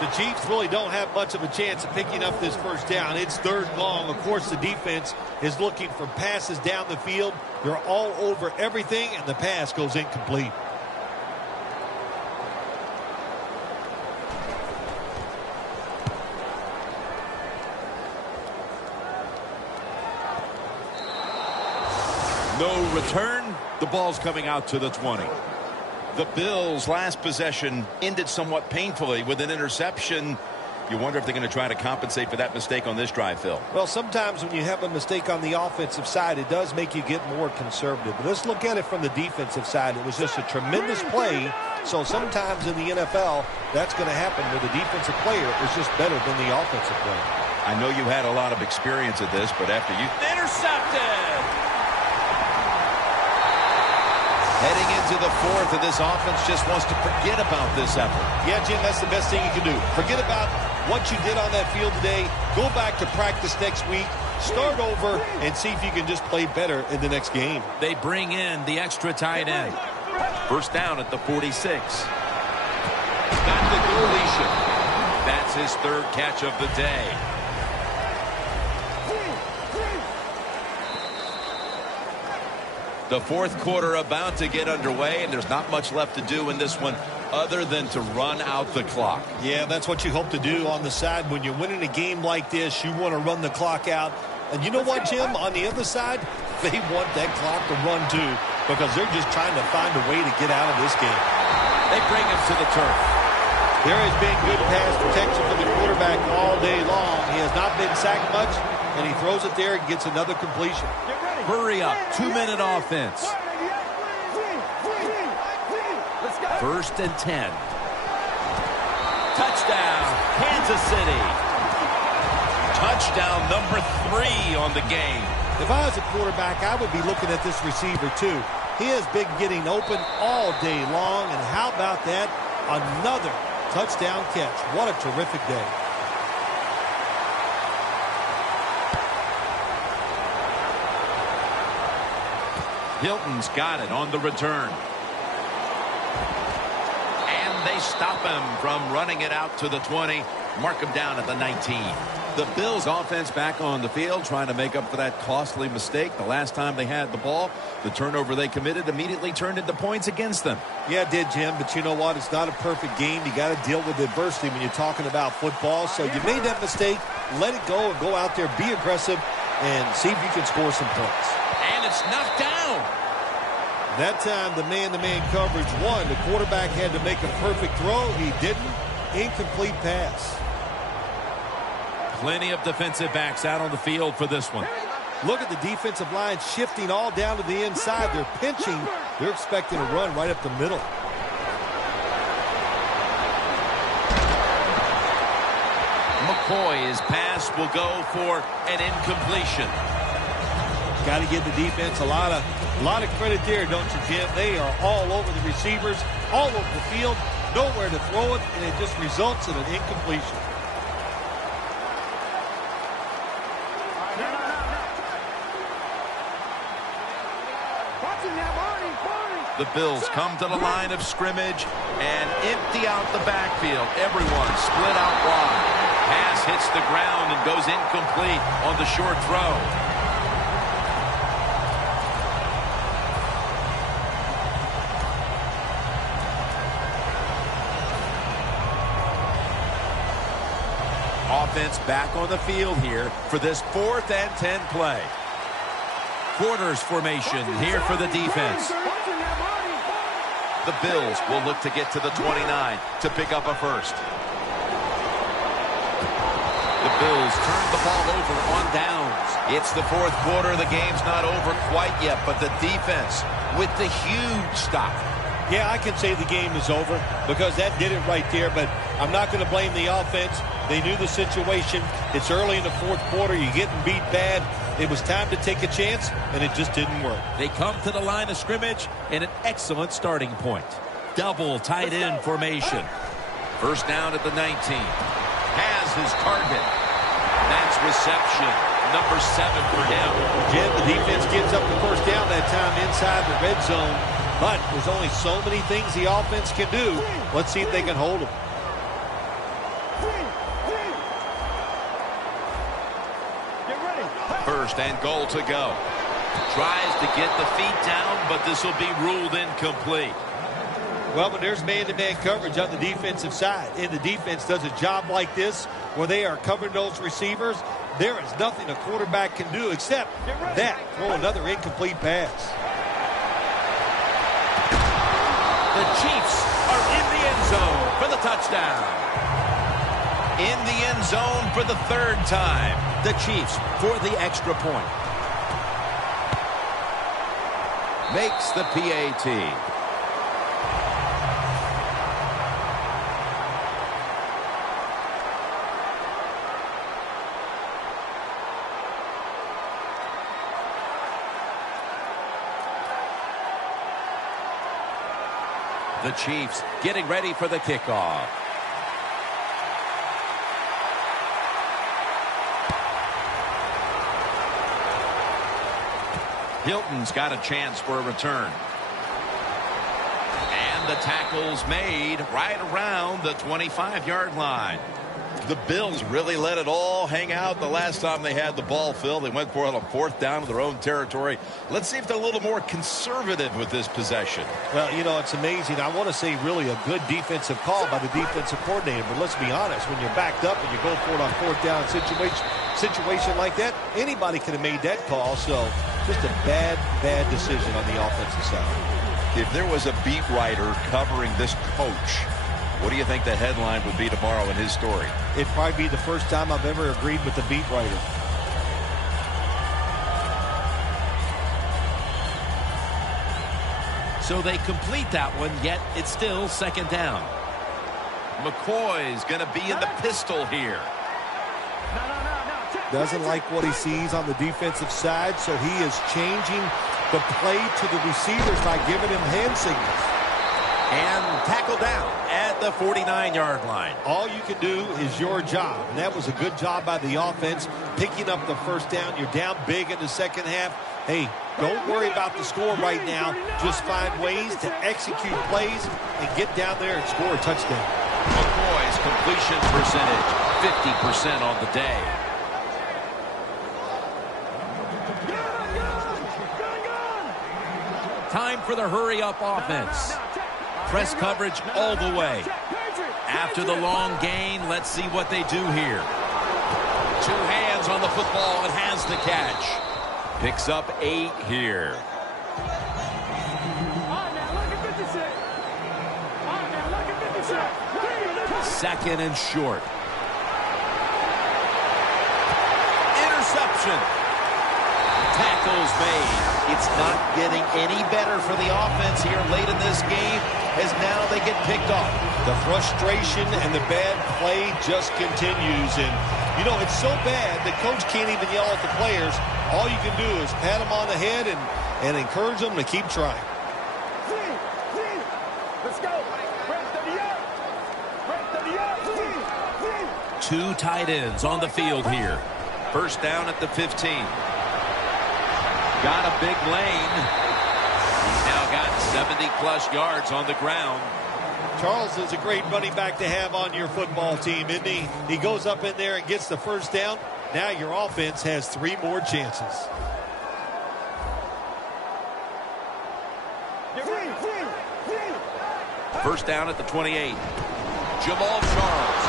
The Chiefs really don't have much of a chance of picking up this first down. It's third and long. Of course, the defense is looking for passes down the field. They're all over everything, and the pass goes incomplete. No return. The ball's coming out to the 20. The Bills' last possession ended somewhat painfully with an interception. You wonder if they're going to try to compensate for that mistake on this drive, Phil. Well, sometimes when you have a mistake on the offensive side, it does make you get more conservative. But let's look at it from the defensive side. It was just a tremendous play. So sometimes in the NFL, that's going to happen where the defensive player is just better than the offensive player. I know you had a lot of experience at this, but after you... Intercepted! Heading into the fourth, and this offense just wants to forget about this effort. Yeah, Jim, that's the best thing you can do. Forget about what you did on that field today. Go back to practice next week. Start over and see if you can just play better in the next game. They bring in the extra tight end. First down at the 46. Got the deletion. That's his third catch of the day. The fourth quarter about to get underway, and there's not much left to do in this one other than to run out the clock. Yeah, that's what you hope to do on the side. When you're winning a game like this, you want to run the clock out. And you know what, Jim? On the other side, they want that clock to run too, because they're just trying to find a way to get out of this game. They bring him to the turf. There has been good pass protection for the quarterback all day long. He has not been sacked much, and he throws it there and gets another completion. Hurry up. 2-minute offense. First and 10. Touchdown, Kansas City. Touchdown number 3 on the game. If I was a quarterback, I would be looking at this receiver too. He has been getting open all day long, and how about that? Another touchdown catch. What a terrific day. Hilton's got it on the return. And they stop him from running it out to the 20. Mark him down at the 19. The Bills offense back on the field trying to make up for that costly mistake. The last time they had the ball, the turnover they committed immediately turned into points against them. Yeah, it did, Jim, but you know what? It's not a perfect game. You got to deal with adversity when you're talking about football. So you made that mistake. Let it go and go out there, be aggressive, and see if you can score some points. And it's knocked down. That time, the man-to-man coverage won. The quarterback had to make a perfect throw. He didn't. Incomplete pass. Plenty of defensive backs out on the field for this one. Look at the defensive line shifting all down to the inside. They're pinching. They're expecting a run right up the middle. McCoy's pass will go for an incompletion. Got to give the defense a lot of credit there, don't you, Jim? They are all over the receivers, all over the field, nowhere to throw it, and it just results in an incompletion. The Bills come to the line of scrimmage and empty out the backfield. Everyone split out wide. Pass hits the ground and goes incomplete on the short throw. Offense back on the field here for this 4th and 10 play. Quarters formation here for the defense. The Bills will look to get to the 29 to pick up a first. The Bills turn the ball over on downs. It's the 4th quarter. The game's not over quite yet, but the defense with the huge stop. Yeah, I can say the game is over because that did it right there, but I'm not going to blame the offense. They knew the situation. It's early in the 4th quarter. You're getting beat bad. It was time to take a chance, and it just didn't work. They come to the line of scrimmage in an excellent starting point. Double tight end formation. First down at the 19. Has his target. That's reception. Number 7 for him. Jim, the defense gives up the first down that time inside the red zone, but there's only so many things the offense can do. Let's see if they can hold them. First and goal to go. Tries to get the feet down, but this will be ruled incomplete. Well, but there's man-to-man coverage on the defensive side, and the defense does a job like this where they are covering those receivers. There is nothing a quarterback can do except that, throw another incomplete pass. The Chiefs are in the end zone for the touchdown. In the end zone for the 3rd time. The Chiefs for the extra point. Makes the PAT. The Chiefs getting ready for the kickoff. Hilton's got a chance for a return. And the tackle's made right around the 25-yard line. The Bills really let it all hang out the last time they had the ball, Phil. They went for it on 4th down to their own territory. Let's see if they're a little more conservative with this possession. Well, you know, it's amazing. I want to say really a good defensive call by the defensive coordinator. But let's be honest, when you're backed up and you go for it on 4th down situation like that, anybody could have made that call. So just a bad decision on the offensive side. If there was a beat writer covering this coach, what do you think the headline would be tomorrow in his story? It'd probably be the first time I've ever agreed with the beat writer. So they complete that one, yet it's still 2nd down. McCoy's going to be in the pistol here. Doesn't like what he sees on the defensive side, so he is changing the play to the receivers by giving him hand signals. And tackle down at the 49-yard line. All you can do is your job, and that was a good job by the offense, picking up the 1st down. You're down big in the 2nd half. Hey, don't worry about the score right now. Just find ways to execute plays and get down there and score a touchdown. McCoy's completion percentage, 50% on the day. Time for the hurry-up offense. Press coverage all the way. After the long gain, let's see what they do here. 2 hands on the football and has the catch. Picks up 8 here. 2nd and short. Interception. Tackles made. It's not getting any better for the offense here late in this game as now they get picked off. The frustration and the bad play just continues. And, you know, it's so bad that coach can't even yell at the players. All you can do is pat them on the head and encourage them to keep trying. Let's go. 2 tight ends on the field here. 1st down at the 15. Got a big lane. He's now got 70-plus yards on the ground. Charles is a great running back to have on your football team, isn't he? He goes up in there and gets the 1st down. Now your offense has 3 more chances. First down at the 28. Jamal Charles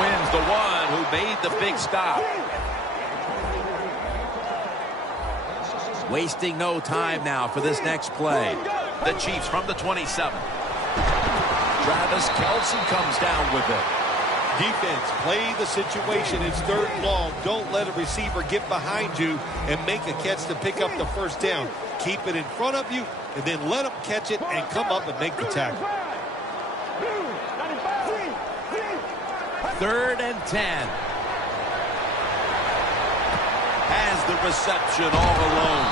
wins the one who made the big stop. Wasting no time now for this next play. The Chiefs from the 27. Travis Kelce comes down with it. Defense, play the situation. It's 3rd and long. Don't let a receiver get behind you and make a catch to pick up the 1st down. Keep it in front of you, and then let them catch it and come up and make the tackle. 3rd and 10. Has the reception all alone.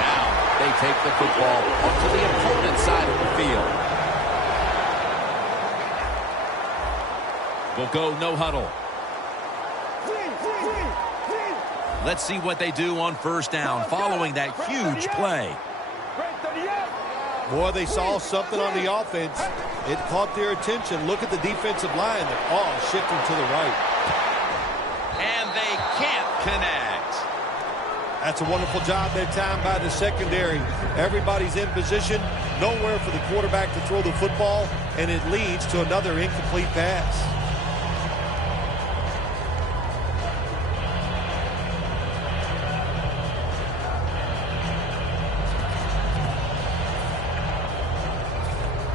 Now they take the football onto the opponent's side of the field. We'll go no huddle. Let's see what they do on 1st down following that huge play. Boy, they saw something on the offense. It caught their attention. Look at the defensive line. They're all shifting to the right. And they can't connect. That's a wonderful job that time by the secondary. Everybody's in position. Nowhere for the quarterback to throw the football, and it leads to another incomplete pass.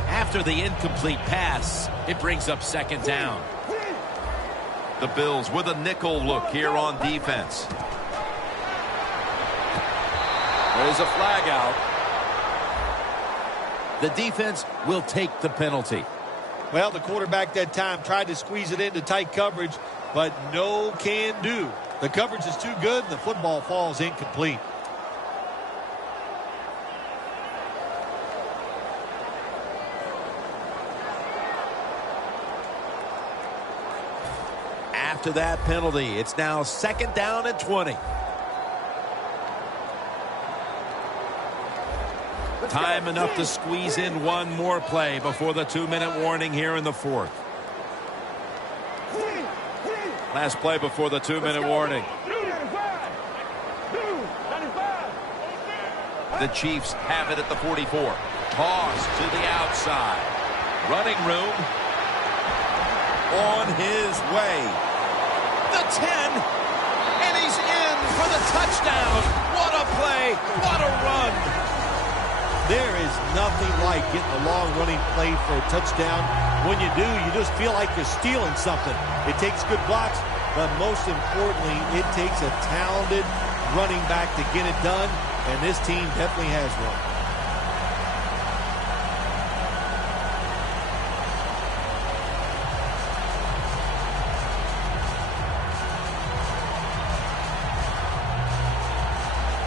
After the incomplete pass, it brings up 2nd down. The Bills with a nickel look here on defense. There's a flag out. The defense will take the penalty. Well, the quarterback that time tried to squeeze it into tight coverage, but no can do. The coverage is too good, and the football falls incomplete. After that penalty, it's now 2nd down and 20. Time enough to squeeze in one more play before the 2-minute warning here in the 4th. Last play before the 2-minute warning. The Chiefs have it at the 44. Toss to the outside. Running room. On his way. The 10. And he's in for the touchdown. What a play. What a run. There is nothing like getting a long running play for a touchdown. When you do, you just feel like you're stealing something. It takes good blocks, but most importantly, it takes a talented running back to get it done, and this team definitely has one.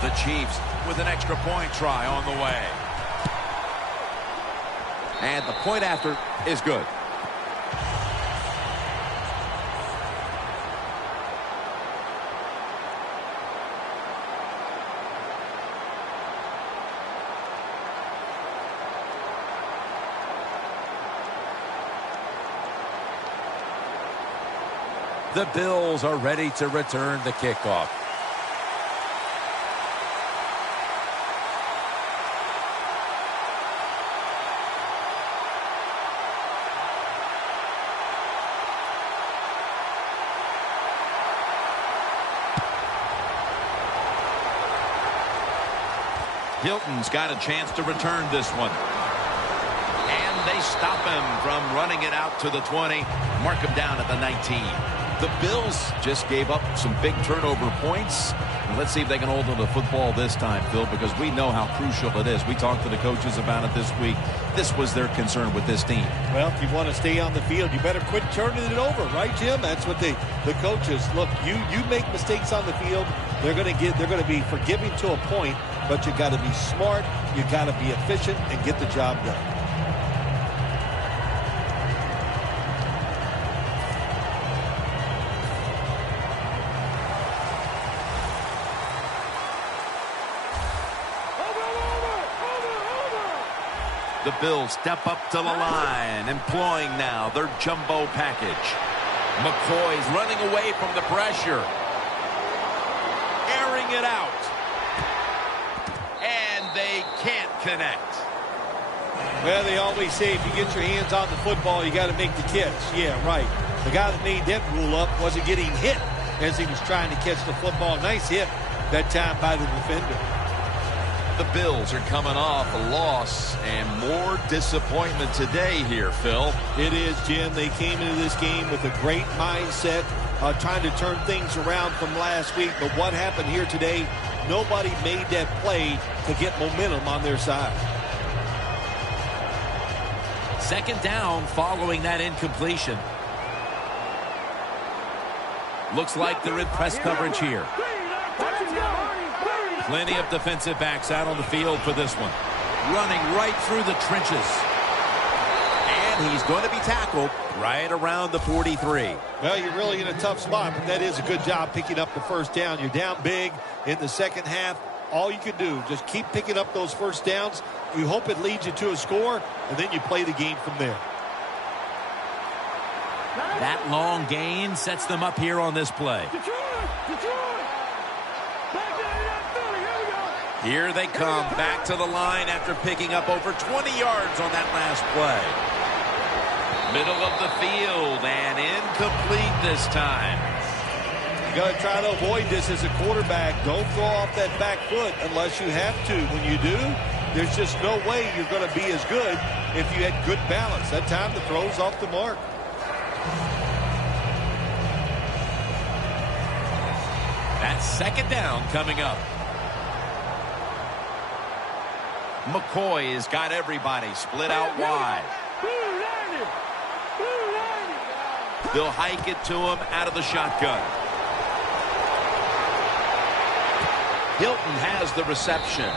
The Chiefs with an extra point try on the way. And the point after is good. The Bills are ready to return the kickoff. Hilton's got a chance to return this one. And they stop him from running it out to the 20. Mark him down at the 19. The Bills just gave up some big turnover points. And let's see if they can hold on to the football this time, Phil, because we know how crucial it is. We talked to the coaches about it this week. This was their concern with this team. Well, if you want to stay on the field, you better quit turning it over, right, Jim? That's what the coaches look. You make mistakes on the field, they're going to be forgiving to a point, but you got to be smart, you got to be efficient, and get the job done. The Bills step up to the line, employing now their jumbo package. McCoy's running away from the pressure. Airing it out. And they can't connect. Well, they always say if you get your hands on the football, you got to make the catch. Yeah, right. The guy that made that rule up wasn't getting hit as he was trying to catch the football. Nice hit that time by the defender. The Bills are coming off a loss and more disappointment today here, Phil. It is, Jim. They came into this game with a great mindset, trying to turn things around from last week. But what happened here today, nobody made that play to get momentum on their side. Second down following that incompletion. Looks like they're in press coverage here. Plenty of defensive backs out on the field for this one. Running right through the trenches. And he's going to be tackled right around the 43. Well, you're really in a tough spot, but that is a good job picking up the first down. You're down big in the second half. All you can do, just keep picking up those first downs. You hope it leads you to a score, and then you play the game from there. That long gain sets them up here on this play. Here they come back to the line after picking up over 20 yards on that last play. Middle of the field and incomplete this time. You got to try to avoid this as a quarterback. Don't throw off that back foot unless you have to. When you do, there's just no way you're going to be as good if you had good balance. That time the throw's off the mark. That's second down coming up. McCoy has got everybody split out wide. They'll hike it to him out of the shotgun. Hilton has the reception.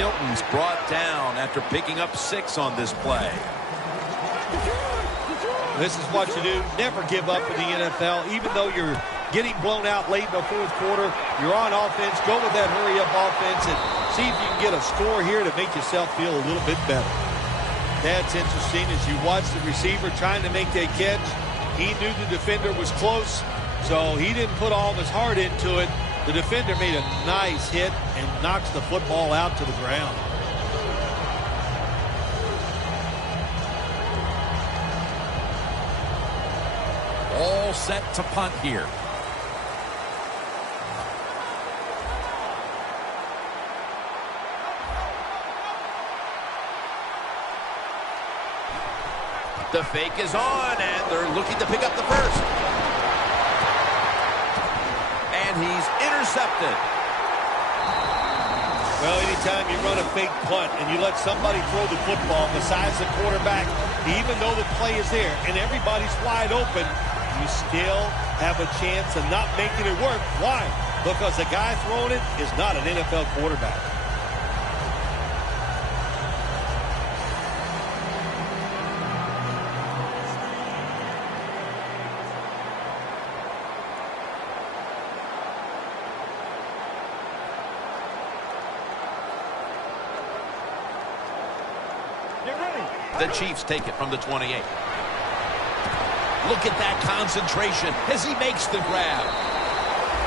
Hilton's brought down after picking up 6 on this play. This is what you do. Never give up in the NFL. Even though you're getting blown out late in the fourth quarter, you're on offense. Go with that hurry-up offense and see if you can get a score here to make yourself feel a little bit better. That's interesting as you watch the receiver trying to make that catch. He knew the defender was close, So he didn't put all of his heart into it. The defender made a nice hit and knocks the football out to the ground. All set to punt here. The fake is on, and they're looking to pick up the first. And he's intercepted. Well, anytime you run a fake punt and you let somebody throw the football besides the quarterback, even though the play is there and everybody's wide open, you still have a chance of not making it work. Why? Because the guy throwing it is not an NFL quarterback. The Chiefs take it from the 28. Look at that concentration as he makes the grab.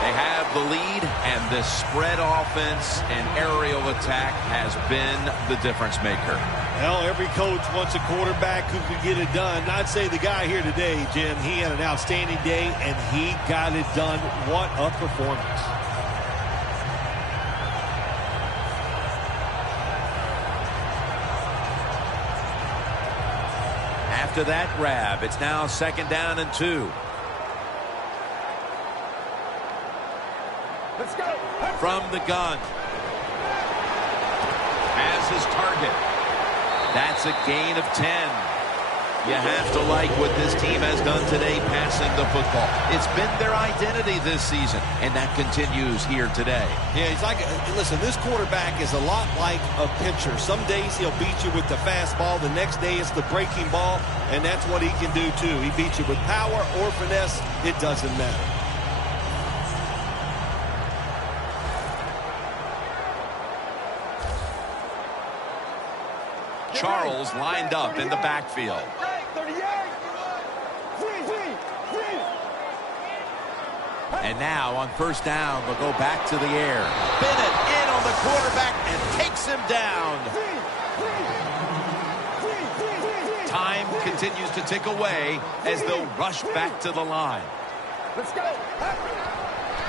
They have the lead, and this spread offense and aerial attack has been the difference maker. Well, every coach wants a quarterback who can get it done. I'd say the guy here today, Jim, he had an outstanding day, and he got it done. What a performance. After that grab, it's now 2nd down and 2. Let's go. From the gun. Has his target. That's a gain of 10. You have to like what this team has done today passing the football. It's been their identity this season, and that continues here today. Yeah, he's like, listen, this quarterback is a lot like a pitcher. Some days he'll beat you with the fastball. The next day it's the breaking ball, and that's what he can do too. He beats you with power or finesse. It doesn't matter. Charles lined up in the backfield. 38. And now on 1st down, they'll go back to the air. Bennett in on the quarterback and takes him down. Time continues to tick away as they'll rush back to the line. Let's go.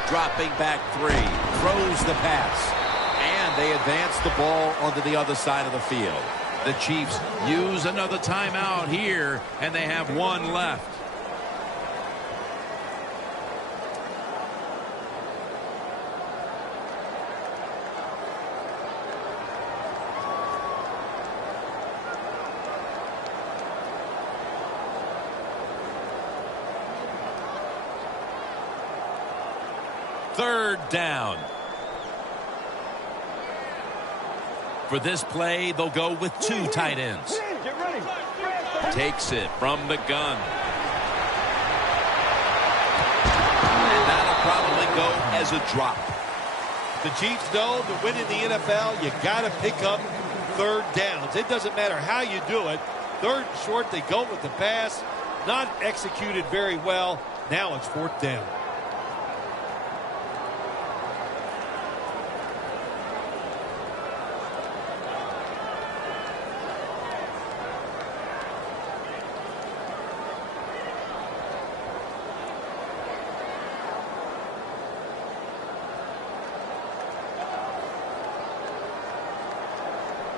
Dropping back 3, throws the pass, and they advance the ball onto the other side of the field. The Chiefs use another timeout here, and they have 1 left. Third down. For this play, they'll go with 2 tight ends. Get ready. Takes it from the gun. And that'll probably go as a drop. The Chiefs know to win in the NFL, you got to pick up 3rd downs. It doesn't matter how you do it. 3rd and short, they go with the pass. Not executed very well. Now it's 4th down.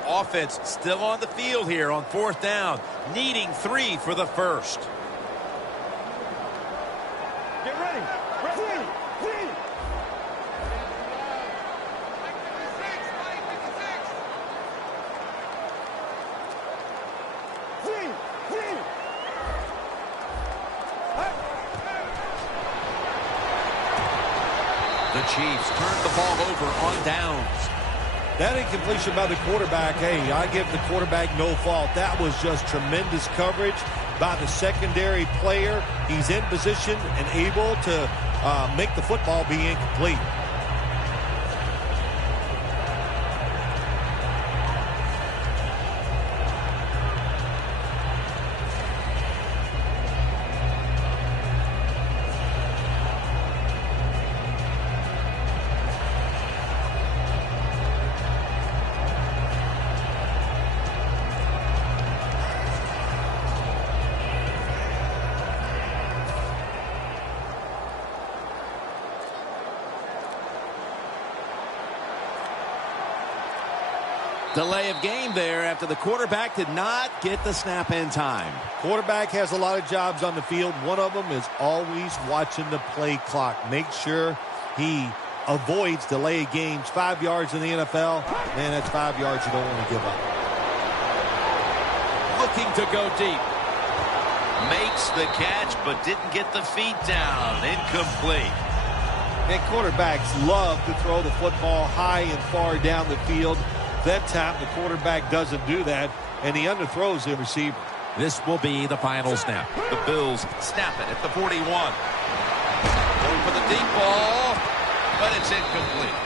Offense still on the field here on 4th down, needing 3 for the first. Get ready. The Chiefs turn the ball over on downs. That incompletion by the quarterback, hey, I give the quarterback no fault. That was just tremendous coverage by the secondary player. He's in position and able to make the football be incomplete. Delay of game there after the quarterback did not get the snap in time. Quarterback has a lot of jobs on the field. One of them is always watching the play clock. Make sure he avoids delay games. 5 yards in the NFL, man, that's 5 yards you don't want to give up. Looking to go deep. Makes the catch, but didn't get the feet down. Incomplete. And quarterbacks love to throw the football high and far down the field. That time, the quarterback doesn't do that, and he underthrows the receiver. This will be the final snap. The Bills snap it at the 41. Going for the deep ball, but it's incomplete.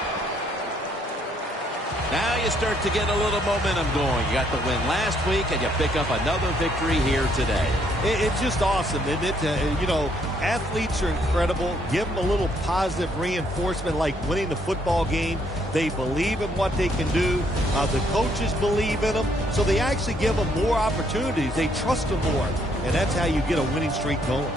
Now you start to get a little momentum going. You got the win last week, and you pick up another victory here today. It's just awesome, isn't it? You know, athletes are incredible. Give them a little positive reinforcement like winning the football game. They believe in what they can do. The coaches believe in them, so they actually give them more opportunities. They trust them more, and that's how you get a winning streak going.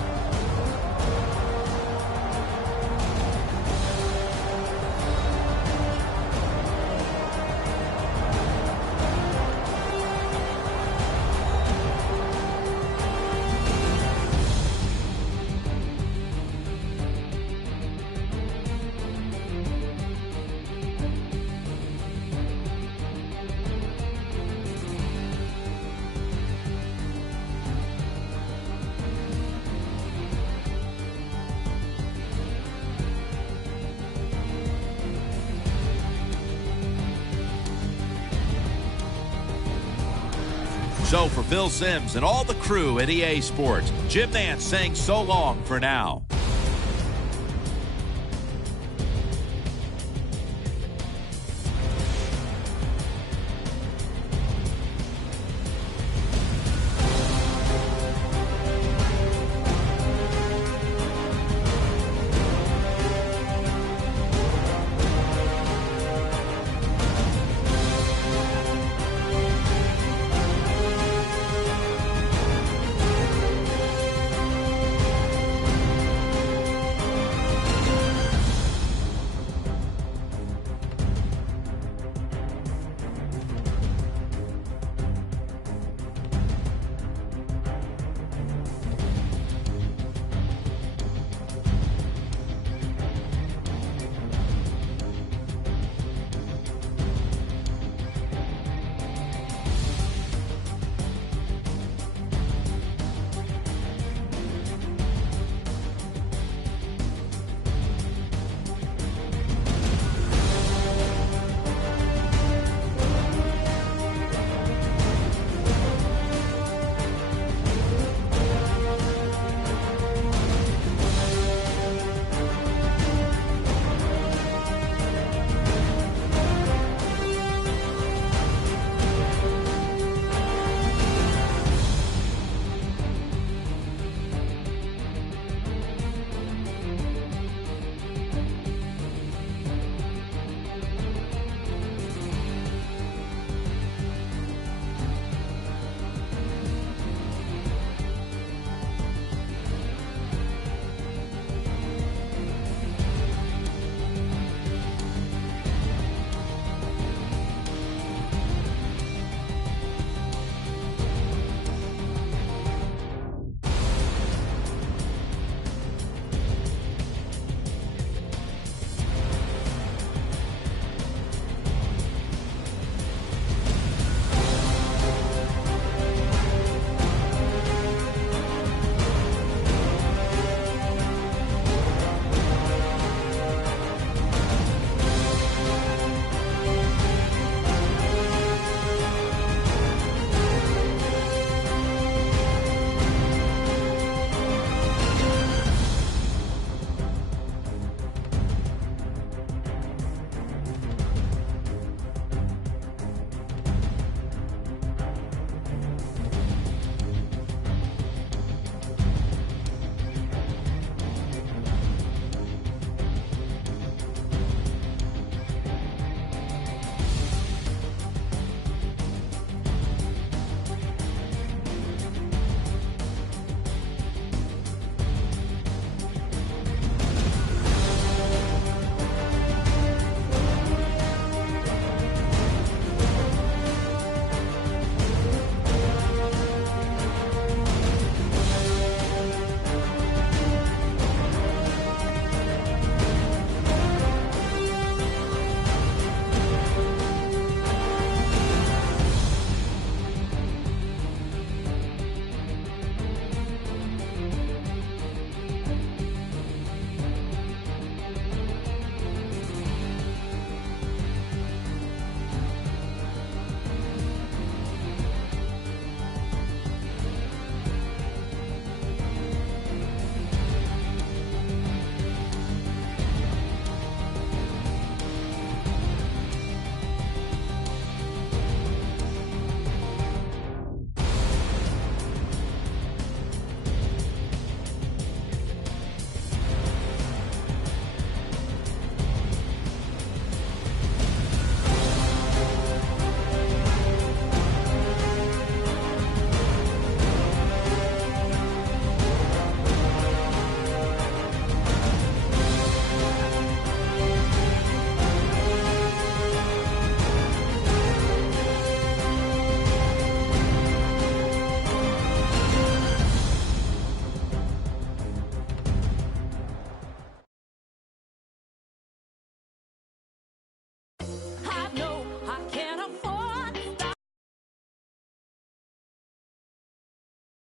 So for Phil Simms and all the crew at EA Sports, Jim Nantz saying so long for now.